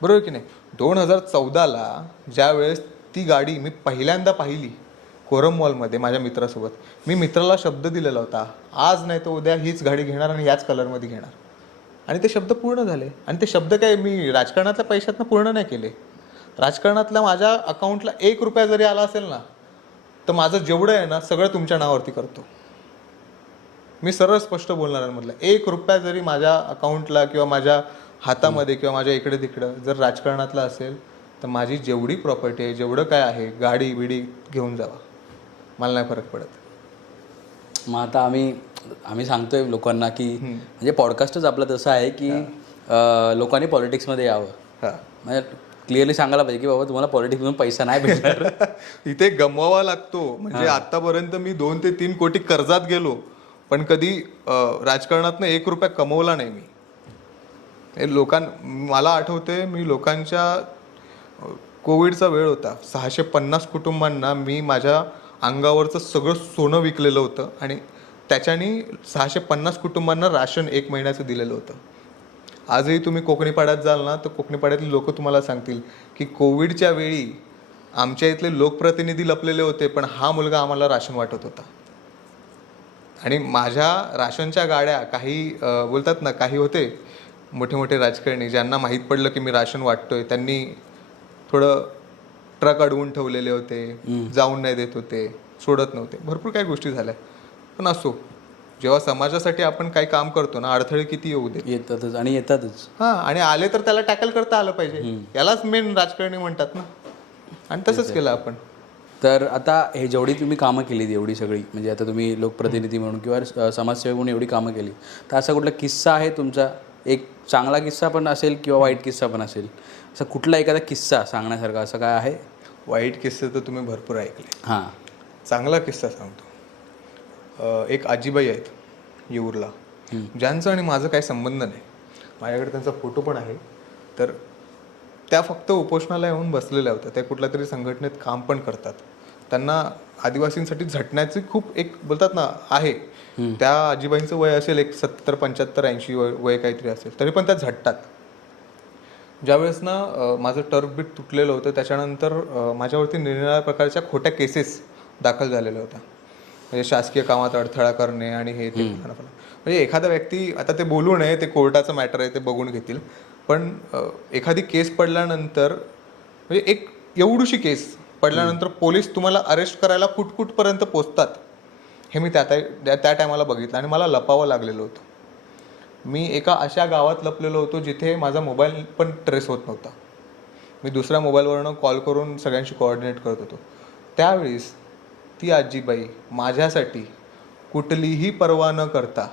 बरोबर की नाही. 2014ला ज्या वेळेस ती गाडी मी पहिल्यांदा पाहिली कोरम मॉलमध्ये माझ्या मित्रासोबत, मी मित्राला शब्द दिलेला होता आज नाही तर उद्या हीच गाडी घेणार आणि याच कलरमध्ये घेणार, आणि ते शब्द पूर्ण झाले. आणि ते शब्द काय मी राजकारणातल्या पैशातनं पूर्ण नाही केले. राजकारणातल्या माझ्या अकाउंटला 1 रुपया जरी आला असेल ना, तर माझं जेवढं आहे ना सगळं तुमच्या नावावरती करतो. मी सरळ स्पष्ट बोलणार आहे. म्हटलं 1 रुपया जरी माझ्या अकाउंटला किंवा माझ्या हातामध्ये किंवा माझ्या इकडे तिकडं जर राजकारणातला असेल तर माझी जेवढी प्रॉपर्टी आहे, जेवढं काय आहे, गाडी बिडी घेऊन जावा, मला नाही फरक पडत. मग आता आम्ही सांगतोय लोकांना की म्हणजे पॉडकास्टच आपलं तसं आहे की लोकांनी पॉलिटिक्समध्ये यावं. म्हणजे क्लिअरली सांगायला पाहिजे की बाबा तुम्हाला पॉलिटिक्समधून पैसा नाही भेटणार. इथे गमवावा लागतो. म्हणजे आतापर्यंत मी 2 ते 3 कोटी कर्जात गेलो, पण कधी राजकारणातनं 1 रुपया कमवला नाही मी. मला आठवते, मी लोकांच्या कोविडचा वेळ होता, 650 कुटुंबांना मी माझ्या अंगावरचं सगळं सोनं विकलेलं होतं आणि त्याच्यानी 650 कुटुंबांना राशन 1 महिन्याचं दिलेलं होतं. आजही तुम्ही कोकणी पाड्यात जाल ना, तर कोकणी पाड्यातले लोक तुम्हाला सांगतील की कोविडच्या वेळी आमच्या इथले लोकप्रतिनिधी लपलेले होते, पण हा मुलगा आम्हाला राशन वाटत होता. आणि माझ्या राशनच्या गाड्या काही बोलतात ना, काही होते मोठे मोठे राजकारणी ज्यांना माहीत पडलं की मी राशन वाटतोय, त्यांनी थोडं ट्रक अडवून ठेवलेले होते, जाऊन नाही देत होते, सोडत नव्हते. भरपूर काही गोष्टी झाल्या. पण असो, जेव्हा समाजासाठी आपण काही काम करतो ना, अडथळे किती येऊ दे, येतातच. आणि आले तर त्याला टॅकल करता आलं पाहिजे. यालाच मेन राजकारणी म्हणतात ना, आणि तसंच केलं आपण. तर आता हे जेवढी तुम्ही कामं केली एवढी सगळी, म्हणजे आता तुम्ही लोकप्रतिनिधी म्हणून किंवा समाजसेवक म्हणून एवढी कामं केली, तर असा कुठला किस्सा आहे तुमचा? एक चांगला किस्सा पण असेल किंवा वाईट किस्सा पण असेल, असा कुठला एखादा किस्सा सांगण्यासारखा असं काय आहे? वाईट किस्से तर तुम्ही भरपूर ऐकले. हां. चांगला किस्सा सांगतो. एक आजीबाई आहेत येऊरला, ज्यांचं आणि माझं काही संबंध नाही. माझ्याकडे त्यांचा फोटो पण आहे. तर त्या फक्त उपोषणाला येऊन बसलेल्या होत्या. त्या कुठल्या तरी संघटनेत काम पण करतात. त्यांना आदिवासींसाठी झटण्याची खूप एक बोलतात ना आहे. त्या आजीबाईंचं वय असेल एक 70, 75, 80 वय काहीतरी असेल, तरी पण त्या झटतात. ज्यावेळेस ना माझं टर्फ बीट तुटलेलं होतं, त्याच्यानंतर माझ्यावरती निरनिराळ्या प्रकारच्या खोट्या केसेस दाखल झालेल्या होत्या. म्हणजे शासकीय कामात अडथळा करणे आणि हे ते. म्हणजे एखादा व्यक्ती, आता ते बोलू नये, ते कोर्टाचं मॅटर आहे, ते बघून घेतील. पण एखादी केस पडल्यानंतर, म्हणजे एक एवढीशी केस पडल्यानंतर पोलीस तुम्हाला अरेस्ट करायला कुठपर्यंत पोचतात, हे मी त्या टायमाला बघितलं. आणि मला लपावं लागलेलं होतं. मी एका अशा गावात लपलेलो होतो जिथे माझा मोबाईल पण ट्रेस होत नव्हता. मी दुसऱ्या मोबाईलवरनं कॉल करून सगळ्यांशी कोऑर्डिनेट करत होतो. त्यावेळेस ती आजीबाई माझ्यासाठी कुठलीही पर्वा न करता,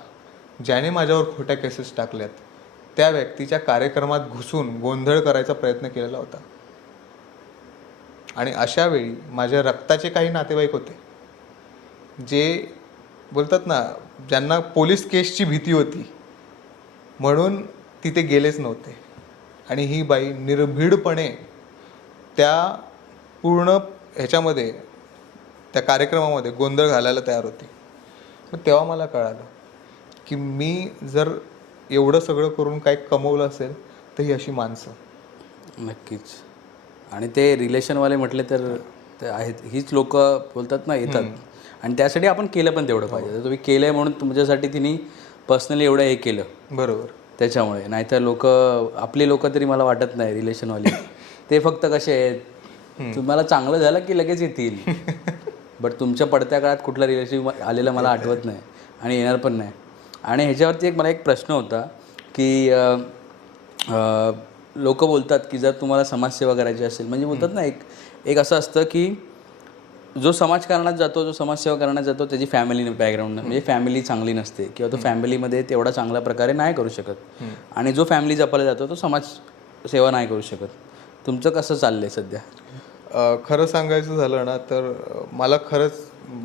ज्याने माझ्यावर खोट्या केसेस टाकल्यात, त्या व्यक्तीच्या कार्यक्रमात घुसून गोंधळ करायचा प्रयत्न केलेला होता. आणि अशा वेळी माझ्या रक्ताचे काही नातेवाईक होते, जे बोलतात ना, ज्यांना पोलीस केसची भीती होती म्हणून तिथे गेलेच नव्हते. आणि ही बाई निर्भीडपणे त्या पूर्ण ह्याच्यामध्ये, त्या कार्यक्रमामध्ये गोंधळ घालायला तयार होती. मग तेव्हा मला कळालं की मी जर एवढं सगळं करून काही कमवलं असेल तर ही अशी माणसं. नक्कीच. आणि ते रिलेशनवाले म्हटले तर ते आहेत, हीच लोक बोलतात ना, येतात. आणि त्यासाठी आपण केलं पण तेवढं पाहिजे. तुम्ही केलं आहे म्हणून तुमच्यासाठी तिने पर्सनली एवढं हे केलं. बरोबर. त्याच्यामुळे. नाहीतर लोक, आपली लोक तरी मला वाटत नाही रिलेशनवाली, ते फक्त कसे आहेत, तुम्हाला चांगलं झालं की लगेच येतील. बट तुमच्या पडत्या काळात कुठलं रिलेशनशिप आलेलं मला आठवत नाही आणि येणार पण नाही. आणि ह्याच्यावरती मला एक प्रश्न होता की लोक बोलतात की जर तुम्हाला समाजसेवा करायची असेल, म्हणजे बोलतात ना, एक असं असतं की जो समाजकारणात जातो, जो समाजसेवा करण्यात जातो, त्याची फॅमिली बॅकग्राऊंड, म्हणजे फॅमिली चांगली नसते किंवा तो फॅमिलीमध्ये तेवढा चांगल्या प्रकारे नाही करू शकत. आणि जो फॅमिली जपायला जातो तो समाजसेवा नाही करू शकत. तुमचं कसं चाललंय सध्या? खरं सांगायचं झालं ना, तर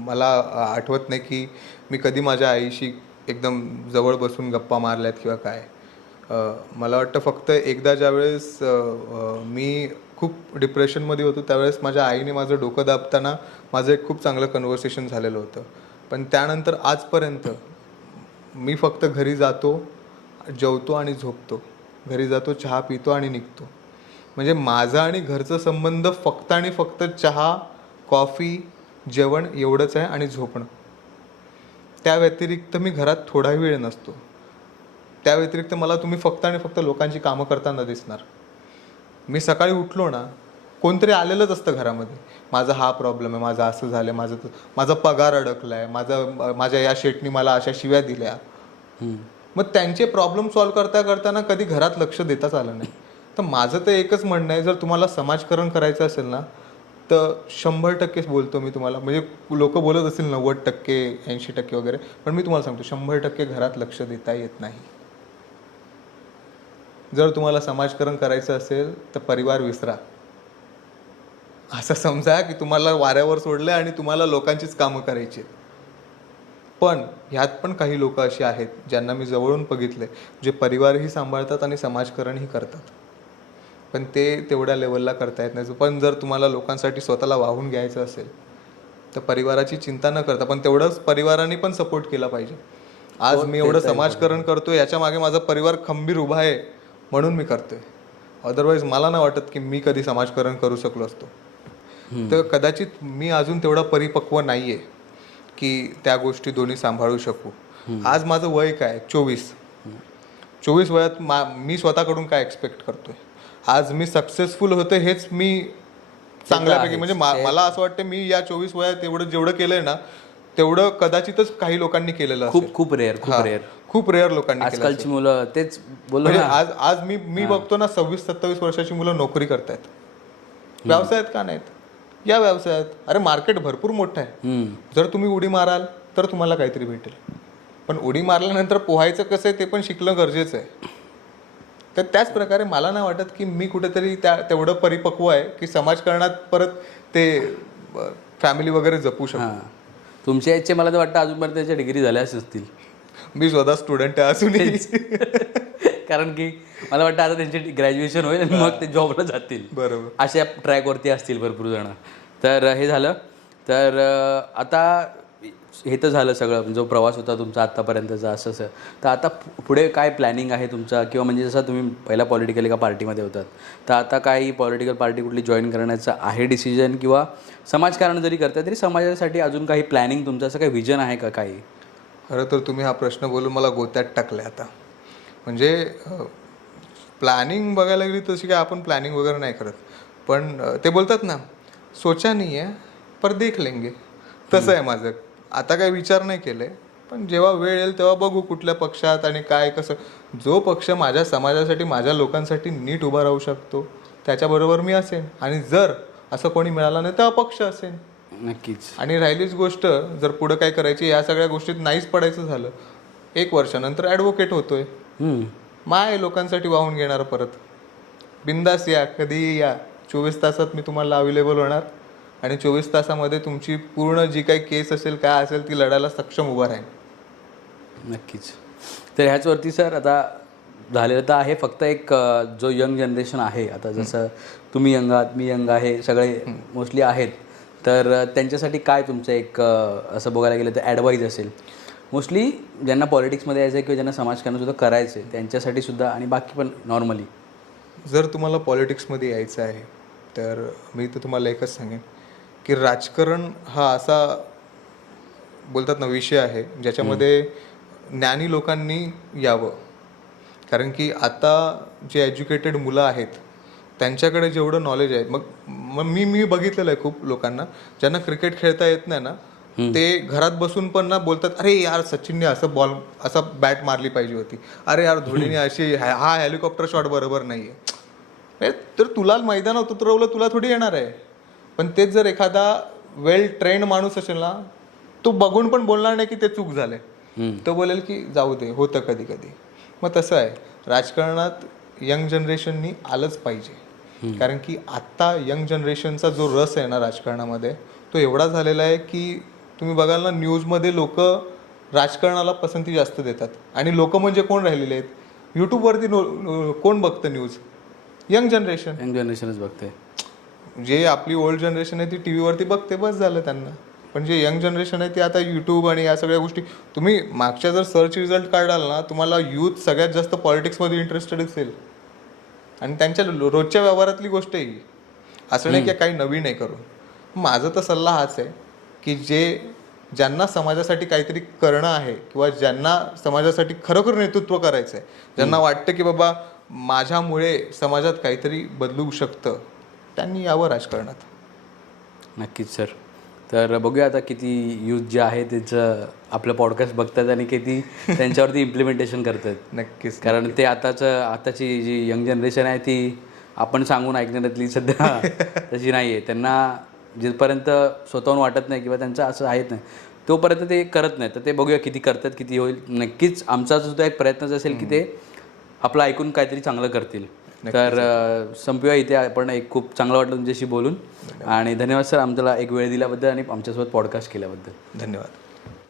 मला आठवत नाही की मी कधी माझ्या आईशी एकदम जवळ बसून गप्पा मारल्यात किंवा काय. मला वाटतं फक्त एकदा ज्यावेळेस मी खूप डिप्रेशनमध्ये होतो, त्यावेळेस माझ्या आईने माझं डोकं दाबताना माझं एक खूप चांगलं कन्व्हर्सेशन झालेलं होतं. पण त्यानंतर आजपर्यंत मी फक्त घरी जातो, जेवतो आणि झोपतो, घरी जातो, चहा पितो आणि निघतो. म्हणजे माझा आणि घरचा संबंध फक्त आणि फक्त चहा, कॉफी, जेवण एवढंच आहे आणि झोपणं. त्या व्यतिरिक्त मी घरात थोडा वेळ नसतो. त्या व्यतिरिक्त मला तुम्ही फक्त आणि फक्त लोकांची कामं करताना दिसणार. मी सकाळी उठलो ना कोणतरी आलेलंच असतं घरामध्ये, माझा हा प्रॉब्लेम आहे, माझं असं झालं, माझा पगार अडकला आहे, माझ्या या शेटनी मला अशा शिव्या दिल्या. मग त्यांचे प्रॉब्लेम सॉल्व्ह करताना कधी घरात लक्ष देताच आलं नाही. तर माझं तर एकच म्हणणं आहे, जर तुम्हाला समाजकारण करायचं असेल ना, तर 100% बोलतो मी तुम्हाला, म्हणजे लोक बोलत असतील 90%, 80% वगैरे, पण मी तुम्हाला सांगतो 100% घरात लक्ष देता येत नाही. जर तुम्हाला समाजकारण करायचं असेल तर परिवार विसरा. असं समजा की तुम्हाला वाऱ्यावर सोडलं आणि तुम्हाला लोकांचीच कामं करायची. पण ह्यात पण काही लोक अशी आहेत ज्यांना मी जवळून बघितले, जे परिवारही सांभाळतात आणि समाजकारणही करतात, पण ते तेवढ्या लेवलला करता येत नाही. पण जर तुम्हाला लोकांसाठी स्वतःला वाहून घ्यायचं असेल तर परिवाराची चिंता न करता, पण तेवढंच परिवाराने पण सपोर्ट केला पाहिजे. आज मी एवढं समाजकारण करतोय, याच्या मागे माझा परिवार खंबीर उभा आहे म्हणून मी करतोय. अदरवाईज मला नाही वाटत की मी कधी समाजकारण करू शकलो असतो. तर कदाचित मी अजून तेवढा परिपक्व नाहीये की त्या गोष्टी दोन्ही सांभाळू शकू. आज माझं वय काय, 24 वयात मी स्वतःकडून काय एक्सपेक्ट करतोय. आज मी सक्सेसफुल होते हेच मी चांगल्यापैकी, म्हणजे मला असं वाटतं मी या 24 वयात जेवढं केलंय ना, तेवढं कदाचितच काही लोकांनी केलेलं असेल. खूप रेअर लोकांनी. आजकालची मुलं तेच बोललो म्हणजे आज मी बघतो ना, 26-27 वर्षाची मुलं नोकरी करतायत. व्यवसायात का नाहीत? या व्यवसायात. अरे मार्केट भरपूर मोठं आहे. जर तुम्ही उडी माराल तर तुम्हाला काहीतरी भेटेल, पण उडी मारल्यानंतर पोहायचं कसं आहे ते पण शिकणं गरजेचं आहे. तर त्याच प्रकारे मला नाही वाटत की मी कुठेतरी तेवढं परिपक्व आहे की समाजकारणात परत ते फॅमिली वगैरे जपू शकतो. तुमच्या याचे मला तर वाटतं अजूनपर्यंत त्याच्या डिग्री झाल्याच नसतील. मी स्वतः स्टुडंट आहे अजूनही. कारण की मला वाटतं आता त्यांचे ग्रॅज्युएशन होईल आणि मग ते जॉबला जातील. बरोबर. अशा ट्रॅकवरती असतील भरपूर जण. तर हे झालं. तर आता हे तर झालं सगळं, जो प्रवास होता तुमचा आत्तापर्यंतचा असं. तर आता पुढे काय प्लॅनिंग आहे तुमचा, किंवा म्हणजे जसं तुम्ही पहिला पॉलिटिकल एका पार्टीमध्ये होतात, तर आता काही पॉलिटिकल पार्टी कुठली जॉईन करण्याचं आहे डिसिजन, किंवा समाजकारण जरी करताय तरी समाजासाठी अजून काही प्लॅनिंग तुमचं, असं काही विजन आहे का काही? खरं तर तुम्ही हा प्रश्न बोलून मला गोत्यात टाकले आता. म्हणजे प्लॅनिंग बघायला गेली तशी काय आपण प्लॅनिंग वगैरे नाही करत, पण ते बोलतात ना, सोचा नाही आहे पर देख लेंगे, तसं आहे माझं. आता काय विचार नाही केले, पण जेव्हा वेळ येईल तेव्हा बघू कुठल्या पक्षात आणि काय कसं. जो पक्ष माझ्या समाजासाठी, माझ्या लोकांसाठी नीट उभा राहू शकतो त्याच्याबरोबर मी असेन, आणि जर असं कोणी मिळालं नाही तर अपक्ष असेन. नक्कीच. आणि राहिलीच गोष्ट, जर पुढं काय करायची या सगळ्या गोष्टीत नाहीच पडायचं झालं, 1 वर्षानंतर ॲडव्होकेट होतोय. माय लोकांसाठी वाहून घेणार परत. बिंदास या, कधीही या. 24 तासात मी तुम्हाला अवेलेबल होणार, आणि 24 तासामध्ये तुमची पूर्ण जी काही केस असेल, काय असेल, ती लढायला सक्षम उभा राहील. नक्कीच. तर ह्याचवरती सर आता झालेलं तर आहे, फक्त एक जो यंग जनरेशन आहे आता, जसं तुम्ही यंग आहात, मी यंग आहे, सगळे मोस्टली आहेत, तर त्यांच्यासाठी काय तुमचं एक असं बघायला गेलं तर ॲडवाईज असेल, मोस्टली ज्यांना पॉलिटिक्समध्ये यायचं आहे किंवा ज्यांना समाजकारणसुद्धा करायचं आहे त्यांच्यासाठी सुद्धा, आणि बाकी पण नॉर्मली? जर तुम्हाला पॉलिटिक्समध्ये यायचं आहे तर मी तर तुम्हाला एकच सांगेन की राजकारण हा असा बोलतात ना विषय आहे ज्याच्यामध्ये ज्ञानी लोकांनी यावं. कारण की आता जे एज्युकेटेड मुलं आहेत त्यांच्याकडे जेवढं नॉलेज आहे, मग मी बघितलेलं आहे खूप लोकांना ज्यांना क्रिकेट खेळता येत नाही ना, ते घरात बसून पण ना बोलतात, अरे यार सचिनने असं बॅट मारली पाहिजे होती, अरे यार धोनीने अशी, हा हेलिकॉप्टर शॉट बरोबर नाही आहे. तर तुला मैदानात उतरवलं, तुला थोडी येणार आहे. पण तेच जर एखादा वेल ट्रेंड माणूस असेल ना, तो बघून पण बोलणार नाही की ते चूक झाले, तो बोलेल की जाऊ दे, होतं कधी कधी. मग तसं आहे राजकारणात, यंग जनरेशननी आलंच पाहिजे. कारण की आत्ता यंग जनरेशनचा जो रस आहे ना राजकारणामध्ये, तो एवढा झालेला आहे की तुम्ही बघाल ना, न्यूजमध्ये लोक राजकारणाला पसंती जास्त देतात. आणि लोक म्हणजे कोण राहिलेले आहेत, यूट्यूबवरती कोण बघतं न्यूज? यंग जनरेशनच बघते. जे आपली ओल्ड जनरेशन आहे ती टी व्हीवरती बघते, बस झालं त्यांना. पण जे यंग जनरेशन आहे ती आता यूट्यूब आणि या सगळ्या गोष्टी, तुम्ही मागच्या जर सर्च रिझल्ट काढाल ना, तुम्हाला यूथ सगळ्यात जास्त पॉलिटिक्समध्ये इंटरेस्टेड असेल, आणि त्यांच्या रोजच्या व्यवहारातली गोष्ट आहे ही. असं नाही की काही नवीन आहे करून. माझा तर सल्ला हाच आहे की ज्यांना समाजासाठी काहीतरी करणं आहे, किंवा ज्यांना समाजासाठी खरोखर नेतृत्व करायचं आहे, ज्यांना वाटतं की बाबा माझ्यामुळे समाजात काहीतरी बदलू शकतं, त्यांनी यावं राजकारणात. नक्कीच सर. तर बघूया आता किती यूथ जे आहे त्याचं आपलं पॉडकास्ट बघतात आणि किती त्यांच्यावरती इम्प्लिमेंटेशन करतात. नक्कीच. कारण ते आताची जी यंग जनरेशन आहे ती आपण सांगून ऐकण्यातली सध्या तशी नाही आहे. त्यांना जिथपर्यंत स्वतःहून वाटत नाही किंवा त्यांचं असं आहेत नाही तोपर्यंत ते करत नाही. तर ते बघूया किती करतात, किती होईल. नक्कीच आमचा सुद्धा एक प्रयत्नच असेल की ते आपलं ऐकून काहीतरी चांगलं करतील. तर संपूया इथे. आपण एक खूप चांगलं वाटलं तुमच्याशी बोलून आणि धन्यवाद सर आमच्याला एक वेळ दिल्याबद्दल आणि आमच्यासोबत पॉडकास्ट केल्याबद्दल. धन्यवाद.